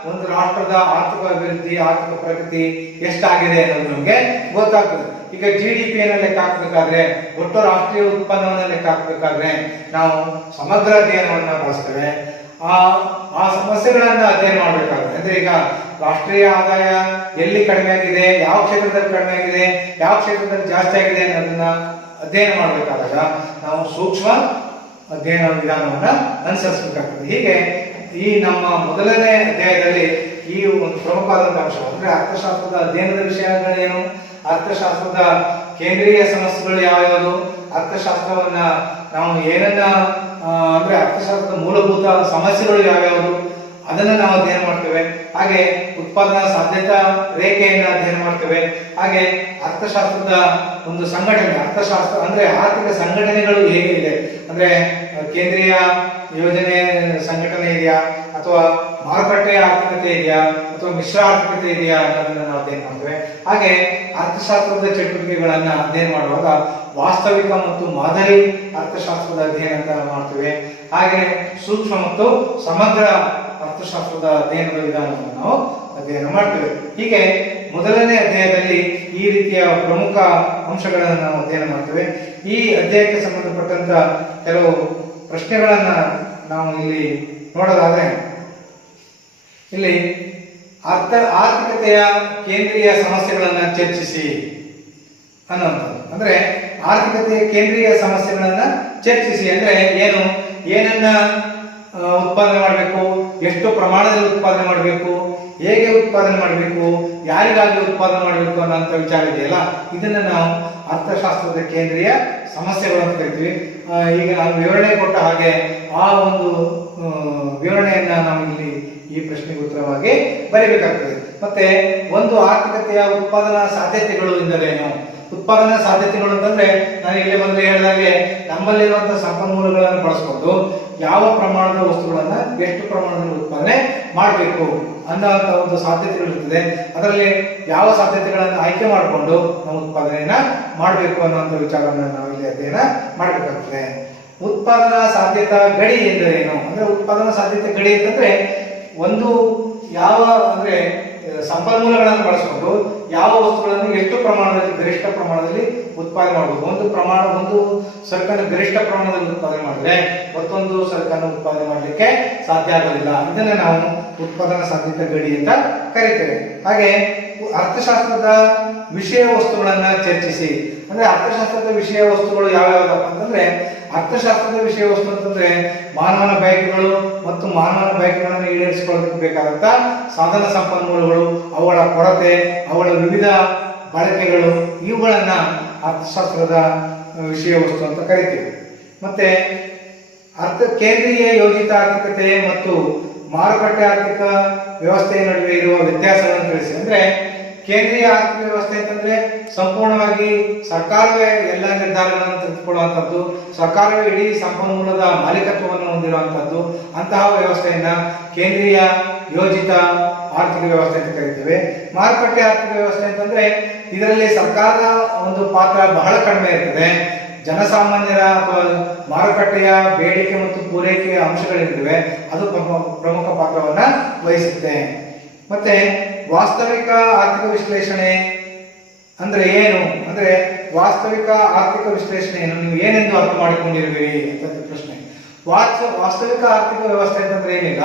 ಒಂದು ರಾಷ್ಟ್ರದ ಆರ್ಥಿಕ ಅಭಿವೃದ್ಧಿ, ಆರ್ಥಿಕ ಪ್ರಗತಿ ಎಷ್ಟಾಗಿದೆ ಅನ್ನೋದು ನಮಗೆ ಗೊತ್ತಾಗ್ತದೆ. ಈಗ GDP ಲೆಕ್ಕ ಹಾಕ್ಬೇಕಾದ್ರೆ, ಒಟ್ಟು ರಾಷ್ಟ್ರೀಯ ಉತ್ಪನ್ನವನ್ನ ಲೆಕ್ಕ ಹಾಕ್ಬೇಕಾದ್ರೆ ನಾವು ಸಮಗ್ರ ಅಧ್ಯಯನವನ್ನ ಬಳಸ್ತೇವೆ. ಆ ಸಮಸ್ಯೆಗಳನ್ನ ಅಧ್ಯಯನ ಮಾಡಬೇಕಾದ್ರೆ, ಅಂದ್ರೆ ಈಗ ರಾಷ್ಟ್ರೀಯ ಆದಾಯ ಎಲ್ಲಿ ಕಡಿಮೆ ಆಗಿದೆ, ಯಾವ ಕ್ಷೇತ್ರದಲ್ಲಿ ಕಡಿಮೆ ಆಗಿದೆ, ಯಾವ ಕ್ಷೇತ್ರದಲ್ಲಿ ಜಾಸ್ತಿ ಆಗಿದೆ ಅನ್ನೋದನ್ನ ಅಧ್ಯಯನ ಮಾಡಬೇಕಾದಾಗ ನಾವು ಸೂಕ್ಷ್ಮ ಅಧ್ಯಯನ ವಿಧಾನವನ್ನ ಅನುಸರಿಸಬೇಕಾಗ್ತದೆ. ಹೀಗೆ ಈ ನಮ್ಮ ಮೊದಲನೇ ಅಧ್ಯಾಯದಲ್ಲಿ ಈ ಒಂದು ಪ್ರಮುಖವಾದಂತಹ ಅಂಶ ಅಂದ್ರೆ ಅರ್ಥಶಾಸ್ತ್ರದ ಅಧ್ಯಯನದ ವಿಷಯಗಳೇನು, ಅರ್ಥಶಾಸ್ತ್ರದ ಕೇಂದ್ರೀಯ ಸಮಸ್ಯೆಗಳು ಯಾವ್ಯಾವುದು, ಅರ್ಥಶಾಸ್ತ್ರವನ್ನ ನಾವು ಏನನ್ನ ಅಂದ್ರೆ ಅರ್ಥಶಾಸ್ತ್ರದ ಮೂಲಭೂತ ಸಮಸ್ಯೆಗಳು ಯಾವ್ಯಾವುದು ಅದನ್ನ ನಾವು ಅಧ್ಯಯನ ಮಾಡ್ತೇವೆ. ಹಾಗೆ ಉತ್ಪಾದನಾ ಸಾಧ್ಯತಾ ರೇಖೆಯನ್ನ ಅಧ್ಯಯನ ಮಾಡ್ತೇವೆ. ಹಾಗೆ ಅರ್ಥಶಾಸ್ತ್ರದ ಒಂದು ಸಂಘಟನೆ, ಅರ್ಥಶಾಸ್ತ್ರ ಅಂದ್ರೆ ಆರ್ಥಿಕ ಸಂಘಟನೆಗಳು ಹೇಗೆ ಇದೆ, ಅಂದ್ರೆ ಕೇಂದ್ರೀಯ ಯೋಜನೆ ಸಂಘಟನೆ ಇದೆಯಾ, ಅಥವಾ ಮಾರುಕಟ್ಟೆಯ ಆರ್ಥಿಕತೆ ಇದೆಯಾ, ಅಥವಾ ಮಿಶ್ರ ಆರ್ಥಿಕತೆ ಇದೆಯಾ ಅನ್ನೋದನ್ನ ನಾವು ಅಧ್ಯಯನ ಮಾಡ್ತೇವೆ. ಹಾಗೆ ಅರ್ಥಶಾಸ್ತ್ರದ ಚಟುವಟಿಕೆಗಳನ್ನ ಅಧ್ಯಯನ ಮಾಡುವಾಗ ವಾಸ್ತವಿಕ ಮತ್ತು ಮಾದರಿ ಅರ್ಥಶಾಸ್ತ್ರದ ಅಧ್ಯಯನ ಅಂತ ಮಾಡ್ತೇವೆ. ಹಾಗೆ ಸೂಕ್ಷ್ಮ ಮತ್ತು ಸಮಗ್ರ ಅರ್ಥಶಾಸ್ತ್ರದ ಅಧ್ಯಯನದ ವಿಧಾನವನ್ನು ನಾವು ಅಧ್ಯಯನ ಮಾಡ್ತೇವೆ. ಹೀಗೆ ಮೊದಲನೇ ಅಧ್ಯಾಯದಲ್ಲಿ ಈ ರೀತಿಯ ಪ್ರಮುಖ ಅಂಶಗಳನ್ನು ನಾವು ಅಧ್ಯಯನ ಮಾಡ್ತೇವೆ. ಈ ಅಧ್ಯಾಯಕ್ಕೆ ಸಂಬಂಧಪಟ್ಟಂತ ಕೆಲವು ಪ್ರಶ್ನೆಗಳನ್ನ ನಾವು ಇಲ್ಲಿ ನೋಡೋದಾದ್ರೆ, ಇಲ್ಲಿ ಆರ್ಥಿಕತೆಯ ಕೇಂದ್ರೀಯ ಸಮಸ್ಯೆಗಳನ್ನ ಚರ್ಚಿಸಿ ಅನ್ನುವಂಥದ್ದು. ಅಂದ್ರೆ ಆರ್ಥಿಕತೆಯ ಕೇಂದ್ರೀಯ ಸಮಸ್ಯೆಗಳನ್ನ ಚರ್ಚಿಸಿ ಅಂದ್ರೆ ಏನು, ಏನನ್ನ ಉತ್ಪಾದನೆ ಮಾಡಬೇಕು, ಎಷ್ಟು ಪ್ರಮಾಣದಲ್ಲಿ ಉತ್ಪಾದನೆ ಮಾಡಬೇಕು, ಹೇಗೆ ಉತ್ಪಾದನೆ ಮಾಡಬೇಕು, ಯಾರಿಗಾಗಿ ಉತ್ಪಾದನೆ ಮಾಡಬೇಕು ಅನ್ನೋಂಥ ವಿಚಾರ ಇದೆಯಲ್ಲ, ಇದನ್ನ ನಾವು ಅರ್ಥಶಾಸ್ತ್ರದ ಕೇಂದ್ರೀಯ ಸಮಸ್ಯೆಗಳು ಅಂತ ಕರಿತೀವಿ. ಈಗ ನಾನು ವಿವರಣೆ ಕೊಟ್ಟ ಹಾಗೆ ಆ ಒಂದು ವಿವರಣೆಯನ್ನ ನಾವು ಇಲ್ಲಿ ಈ ಪ್ರಶ್ನೆಗೆ ಉತ್ತರವಾಗಿ ಬರೀಬೇಕಾಗ್ತದೆ. ಮತ್ತೆ ಒಂದು ಆರ್ಥಿಕತೆಯ ಉತ್ಪಾದನಾ ಸಾಧ್ಯತೆಗಳು ಎಂದರೇನು, ಉತ್ಪಾದನಾ ಸಾಧ್ಯತೆಗಳು ಅಂತಂದ್ರೆ ನಾನು ಇಲ್ಲಿ ಮೊದಲು ಹೇಳಿದಾಗೆ ನಮ್ಮಲ್ಲಿರುವಂತಹ ಸಂಪನ್ಮೂಲಗಳನ್ನು ಬಳಸ್ಕೊಂಡು ಯಾವ ಪ್ರಮಾಣದ ವಸ್ತುಗಳನ್ನ ಎಷ್ಟು ಪ್ರಮಾಣದಲ್ಲಿ ಉತ್ಪಾದನೆ ಮಾಡಬೇಕು ಅನ್ನೋಂಥ ಒಂದು ಸಾಧ್ಯತೆಗಳಿರ್ತದೆ. ಅದರಲ್ಲಿ ಯಾವ ಸಾಧ್ಯತೆಗಳನ್ನು ಆಯ್ಕೆ ಮಾಡಿಕೊಂಡು ನಾವು ಉತ್ಪಾದನೆಯನ್ನ ಮಾಡಬೇಕು ಅನ್ನೋಂಥ ವಿಚಾರವನ್ನು ನಾವು ಇಲ್ಲಿ ಅಧ್ಯಯನ ಮಾಡಬೇಕಾಗ್ತದೆ. ಉತ್ಪಾದನಾ ಸಾಧ್ಯತಾ ಗಡಿ ಎಂದರೇನು? ಅಂದ್ರೆ ಉತ್ಪಾದನಾ ಸಾಧ್ಯತೆ ಗಡಿ ಅಂತಂದ್ರೆ ಒಂದು ಯಾವ ಅಂದ್ರೆ ಸಂಪನ್ಮೂಲಗಳನ್ನು ಬಳಸಿಕೊಂಡು ಯಾವ ವಸ್ತುಗಳನ್ನು ಎಷ್ಟು ಪ್ರಮಾಣದಲ್ಲಿ ಗರಿಷ್ಠ ಪ್ರಮಾಣದಲ್ಲಿ ಉತ್ಪಾದನೆ ಮಾಡಬಹುದು. ಒಂದು ಸರಕನ್ನು ಗರಿಷ್ಠ ಪ್ರಮಾಣದಲ್ಲಿ ಉತ್ಪಾದನೆ ಮಾಡಿದ್ರೆ ಮತ್ತೊಂದು ಸರಕನ್ನು ಉತ್ಪಾದನೆ ಮಾಡಲಿಕ್ಕೆ ಸಾಧ್ಯ ಆಗೋದಿಲ್ಲ. ಇದನ್ನ ನಾವು ಉತ್ಪಾದನಾ ಸಾಧ್ಯತೆ ಗಡಿ ಅಂತ ಕರಿತೇವೆ. ಹಾಗೆ ಅರ್ಥಶಾಸ್ತ್ರದ ವಿಷಯ ವಸ್ತುಗಳನ್ನ ಚರ್ಚಿಸಿ. ಅಂದ್ರೆ ಅರ್ಥಶಾಸ್ತ್ರದ ವಿಷಯ ವಸ್ತುಗಳು ಯಾವ್ಯಾವಪ್ಪ ಅಂತಂದ್ರೆ, ಅರ್ಥಶಾಸ್ತ್ರದ ವಿಷಯ ವಸ್ತು ಅಂತಂದ್ರೆ ಮಾನವನ ಬಯಕೆಗಳು ಮತ್ತು ಮಾನವನ ಬಯಕೆಗಳನ್ನು ಈಡೇರಿಸಿಕೊಳ್ಳೋದಕ್ಕೆ ಬೇಕಾದಂತ ಸಾಧನ ಸಂಪನ್ಮೂಲಗಳು, ಅವುಗಳ ಕೊರತೆ, ಅವುಗಳ ವಿವಿಧ ಬಳಕೆಗಳು, ಇವುಗಳನ್ನ ಅರ್ಥಶಾಸ್ತ್ರದ ವಿಷಯ ವಸ್ತು ಅಂತ ಕರಿತೀವಿ. ಮತ್ತೆ ಕೇಂದ್ರೀಯ ಯೋಜಿತ ಆರ್ಥಿಕತೆ ಮತ್ತು ಮಾರುಕಟ್ಟೆ ಆರ್ಥಿಕ ವ್ಯವಸ್ಥೆಯ ನಡುವೆ ಇರುವ ವ್ಯತ್ಯಾಸಗಳನ್ನು ತಿಳಿಸಿ. ಅಂದ್ರೆ ಕೇಂದ್ರೀಯ ಆರ್ಥಿಕ ವ್ಯವಸ್ಥೆ ಅಂತಂದ್ರೆ ಸಂಪೂರ್ಣವಾಗಿ ಸರ್ಕಾರವೇ ಎಲ್ಲ ನಿರ್ಧಾರಗಳನ್ನು ತೆಗೆದುಕೊಳ್ಳುವಂಥದ್ದು, ಸರ್ಕಾರವೇ ಇಡೀ ಸಂಪನ್ಮೂಲದ ಮಾಲೀಕತ್ವವನ್ನು ಹೊಂದಿರುವಂತದ್ದು. ಅಂತಹ ವ್ಯವಸ್ಥೆಯನ್ನ ಕೇಂದ್ರೀಯ ಯೋಜಿತ ಆರ್ಥಿಕ ವ್ಯವಸ್ಥೆ ಅಂತ ಕರಿತೇವೆ. ಮಾರುಕಟ್ಟೆ ಆರ್ಥಿಕ ವ್ಯವಸ್ಥೆ ಅಂತಂದ್ರೆ ಇದರಲ್ಲಿ ಸರ್ಕಾರದ ಒಂದು ಪಾತ್ರ ಬಹಳ ಕಡಿಮೆ ಇರ್ತದೆ. ಜನಸಾಮಾನ್ಯರ ಅಥವಾ ಮಾರುಕಟ್ಟೆಯ ಬೇಡಿಕೆ ಮತ್ತು ಪೂರೈಕೆಯ ಅಂಶಗಳೇನಿವೆ ಅದು ಪ್ರಮುಖ ಪಾತ್ರವನ್ನ ವಹಿಸುತ್ತೆ. ಮತ್ತೆ ವಾಸ್ತವಿಕ ಆರ್ಥಿಕ ವಿಶ್ಲೇಷಣೆ ಅಂದ್ರೆ ಏನು? ಅಂದ್ರೆ ವಾಸ್ತವಿಕ ಆರ್ಥಿಕ ವಿಶ್ಲೇಷಣೆ ಏನು, ನೀವು ಏನೆಂದು ಅರ್ಥ ಮಾಡಿಕೊಂಡಿರುವಿರಿ ಅಂತ ಪ್ರಶ್ನೆ. ವಾಸ್ತವಿಕ ಆರ್ಥಿಕ ವ್ಯವಸ್ಥೆ ಅಂತಂದ್ರೆ ಏನಿಲ್ಲ.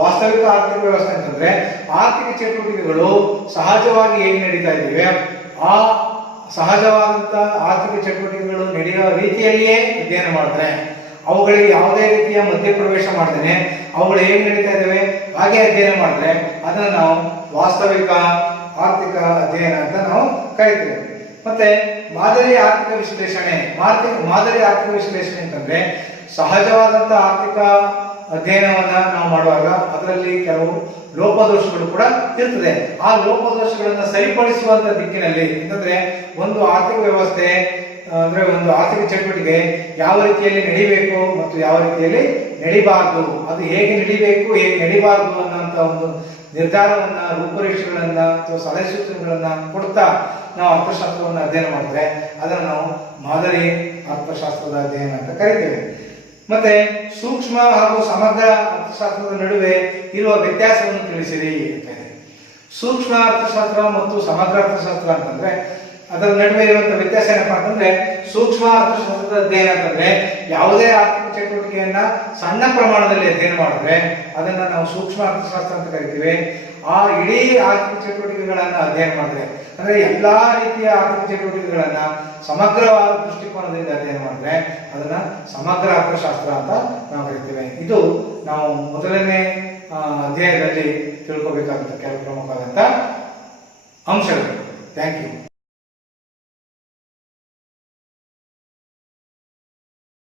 ವಾಸ್ತವಿಕ ಆರ್ಥಿಕ ವ್ಯವಸ್ಥೆ ಅಂತಂದ್ರೆ ಆರ್ಥಿಕ ಚಟುವಟಿಕೆಗಳು ಸಹಜವಾಗಿ ಹೇಗೆ ನಡೀತಾ ಇದ್ದೀವಿ, ಆ ಸಹಜವಾದಂತ ಆರ್ಥಿಕ ಚಟುವಟಿಕೆಗಳು ನಡೆಯುವ ರೀತಿಯಲ್ಲಿಯೇ ಅಧ್ಯಯನ ಮಾಡಿದ್ರೆ, ಅವುಗಳಿಗೆ ಯಾವುದೇ ರೀತಿಯ ಮಧ್ಯಪ್ರವೇಶ ಮಾಡ್ದೇನೆ ಅವುಗಳು ಹೇಗೆ ನಡೀತಾ ಇದ್ದಾವೆ ಹಾಗೆ ಅಧ್ಯಯನ ಮಾಡಿದ್ರೆ ಅದನ್ನ ನಾವು ವಾಸ್ತವಿಕ ಆರ್ಥಿಕ ಅಧ್ಯಯನ ಅಂತ ನಾವು ಕರಿತೇವೆ. ಮತ್ತೆ ಮಾದರಿ ಆರ್ಥಿಕ ವಿಶ್ಲೇಷಣೆ. ಮಾದರಿ ಆರ್ಥಿಕ ವಿಶ್ಲೇಷಣೆ ಅಂತಂದ್ರೆ ಸಹಜವಾದಂತ ಆರ್ಥಿಕ ಅಧ್ಯಯನವನ್ನ ನಾವು ಮಾಡುವಾಗ ಅದರಲ್ಲಿ ಕೆಲವು ಲೋಪದೋಷಗಳು ಕೂಡ ಇರ್ತದೆ. ಆ ಲೋಪದೋಷಗಳನ್ನ ಸರಿಪಡಿಸುವಂತ ದಿಕ್ಕಿನಲ್ಲಿ ಅಂತಂದ್ರೆ ಒಂದು ಆರ್ಥಿಕ ವ್ಯವಸ್ಥೆ ಅಂದ್ರೆ ಒಂದು ಆರ್ಥಿಕ ಚಟುವಟಿಕೆ ಯಾವ ರೀತಿಯಲ್ಲಿ ನಡಿಬೇಕು ಮತ್ತು ಯಾವ ರೀತಿಯಲ್ಲಿ ನಡಿಬಾರದು, ಅದು ಹೇಗೆ ನಡಿಬೇಕು ಹೇಗೆ ನಡಿಬಾರದು ಅನ್ನೋಂತ ಒಂದು ನಿರ್ಧಾರವನ್ನ, ರೂಪುರೇಷೆಗಳನ್ನ ಅಥವಾ ಸಲಹೆ ಸೂಚನೆಗಳನ್ನ ಕೊಡ್ತಾ ನಾವು ಅರ್ಥಶಾಸ್ತ್ರವನ್ನು ಅಧ್ಯಯನ ಮಾಡಿದ್ರೆ ಅದನ್ನು ನಾವು ಮಾದರಿ ಅರ್ಥಶಾಸ್ತ್ರದ ಅಧ್ಯಯನ ಅಂತ ಕರಿತೇವೆ. ಮತ್ತೆ ಸೂಕ್ಷ್ಮ ಹಾಗೂ ಸಮಗ್ರ ಅರ್ಥಶಾಸ್ತ್ರದ ನಡುವೆ ಇರುವ ವ್ಯತ್ಯಾಸವನ್ನು ತಿಳಿಸಿರಿ ಅಂತ ಇದೆ. ಸೂಕ್ಷ್ಮ ಅರ್ಥಶಾಸ್ತ್ರ ಮತ್ತು ಸಮಗ್ರ ಅರ್ಥಶಾಸ್ತ್ರ ಅಂತಂದ್ರೆ ಅದರ ನಡುವೆ ಇರುವಂತಹ ವ್ಯತ್ಯಾಸ ಏನಪ್ಪಾ ಅಂತಂದ್ರೆ, ಸೂಕ್ಷ್ಮ ಅರ್ಥಶಾಸ್ತ್ರದ ಅಧ್ಯಯನ ಅಂತಂದ್ರೆ ಯಾವುದೇ ಆರ್ಥಿಕ ಚಟುವಟಿಕೆಯನ್ನ ಸಣ್ಣ ಪ್ರಮಾಣದಲ್ಲಿ ಅಧ್ಯಯನ ಮಾಡಿದ್ರೆ ಅದನ್ನ ನಾವು ಸೂಕ್ಷ್ಮ ಅರ್ಥಶಾಸ್ತ್ರ ಅಂತ ಕರಿತೀವಿ. ಆ ಇಡೀ ಆರ್ಥಿಕ ಚಟುವಟಿಕೆಗಳನ್ನ ಅಧ್ಯಯನ ಮಾಡಿದ್ರೆ ಅಂದ್ರೆ ಎಲ್ಲಾ ರೀತಿಯ ಆರ್ಥಿಕ ಚಟುವಟಿಕೆಗಳನ್ನ ಸಮಗ್ರವಾದ ದೃಷ್ಟಿಕೋನದಿಂದ ಅಧ್ಯಯನ ಮಾಡಿದ್ರೆ ಅದನ್ನ ಸಮಗ್ರ ಅರ್ಥಶಾಸ್ತ್ರ ಅಂತ ನಾವು ಕರಿತೀವಿ. ಇದು ನಾವು ಮೊದಲನೇ ಅಧ್ಯಾಯದಲ್ಲಿ ತಿಳ್ಕೊಬೇಕಾದಂತ ಕೆಲವು ಪ್ರಮುಖವಾದಂತ ಅಂಶಗಳು. Thank you.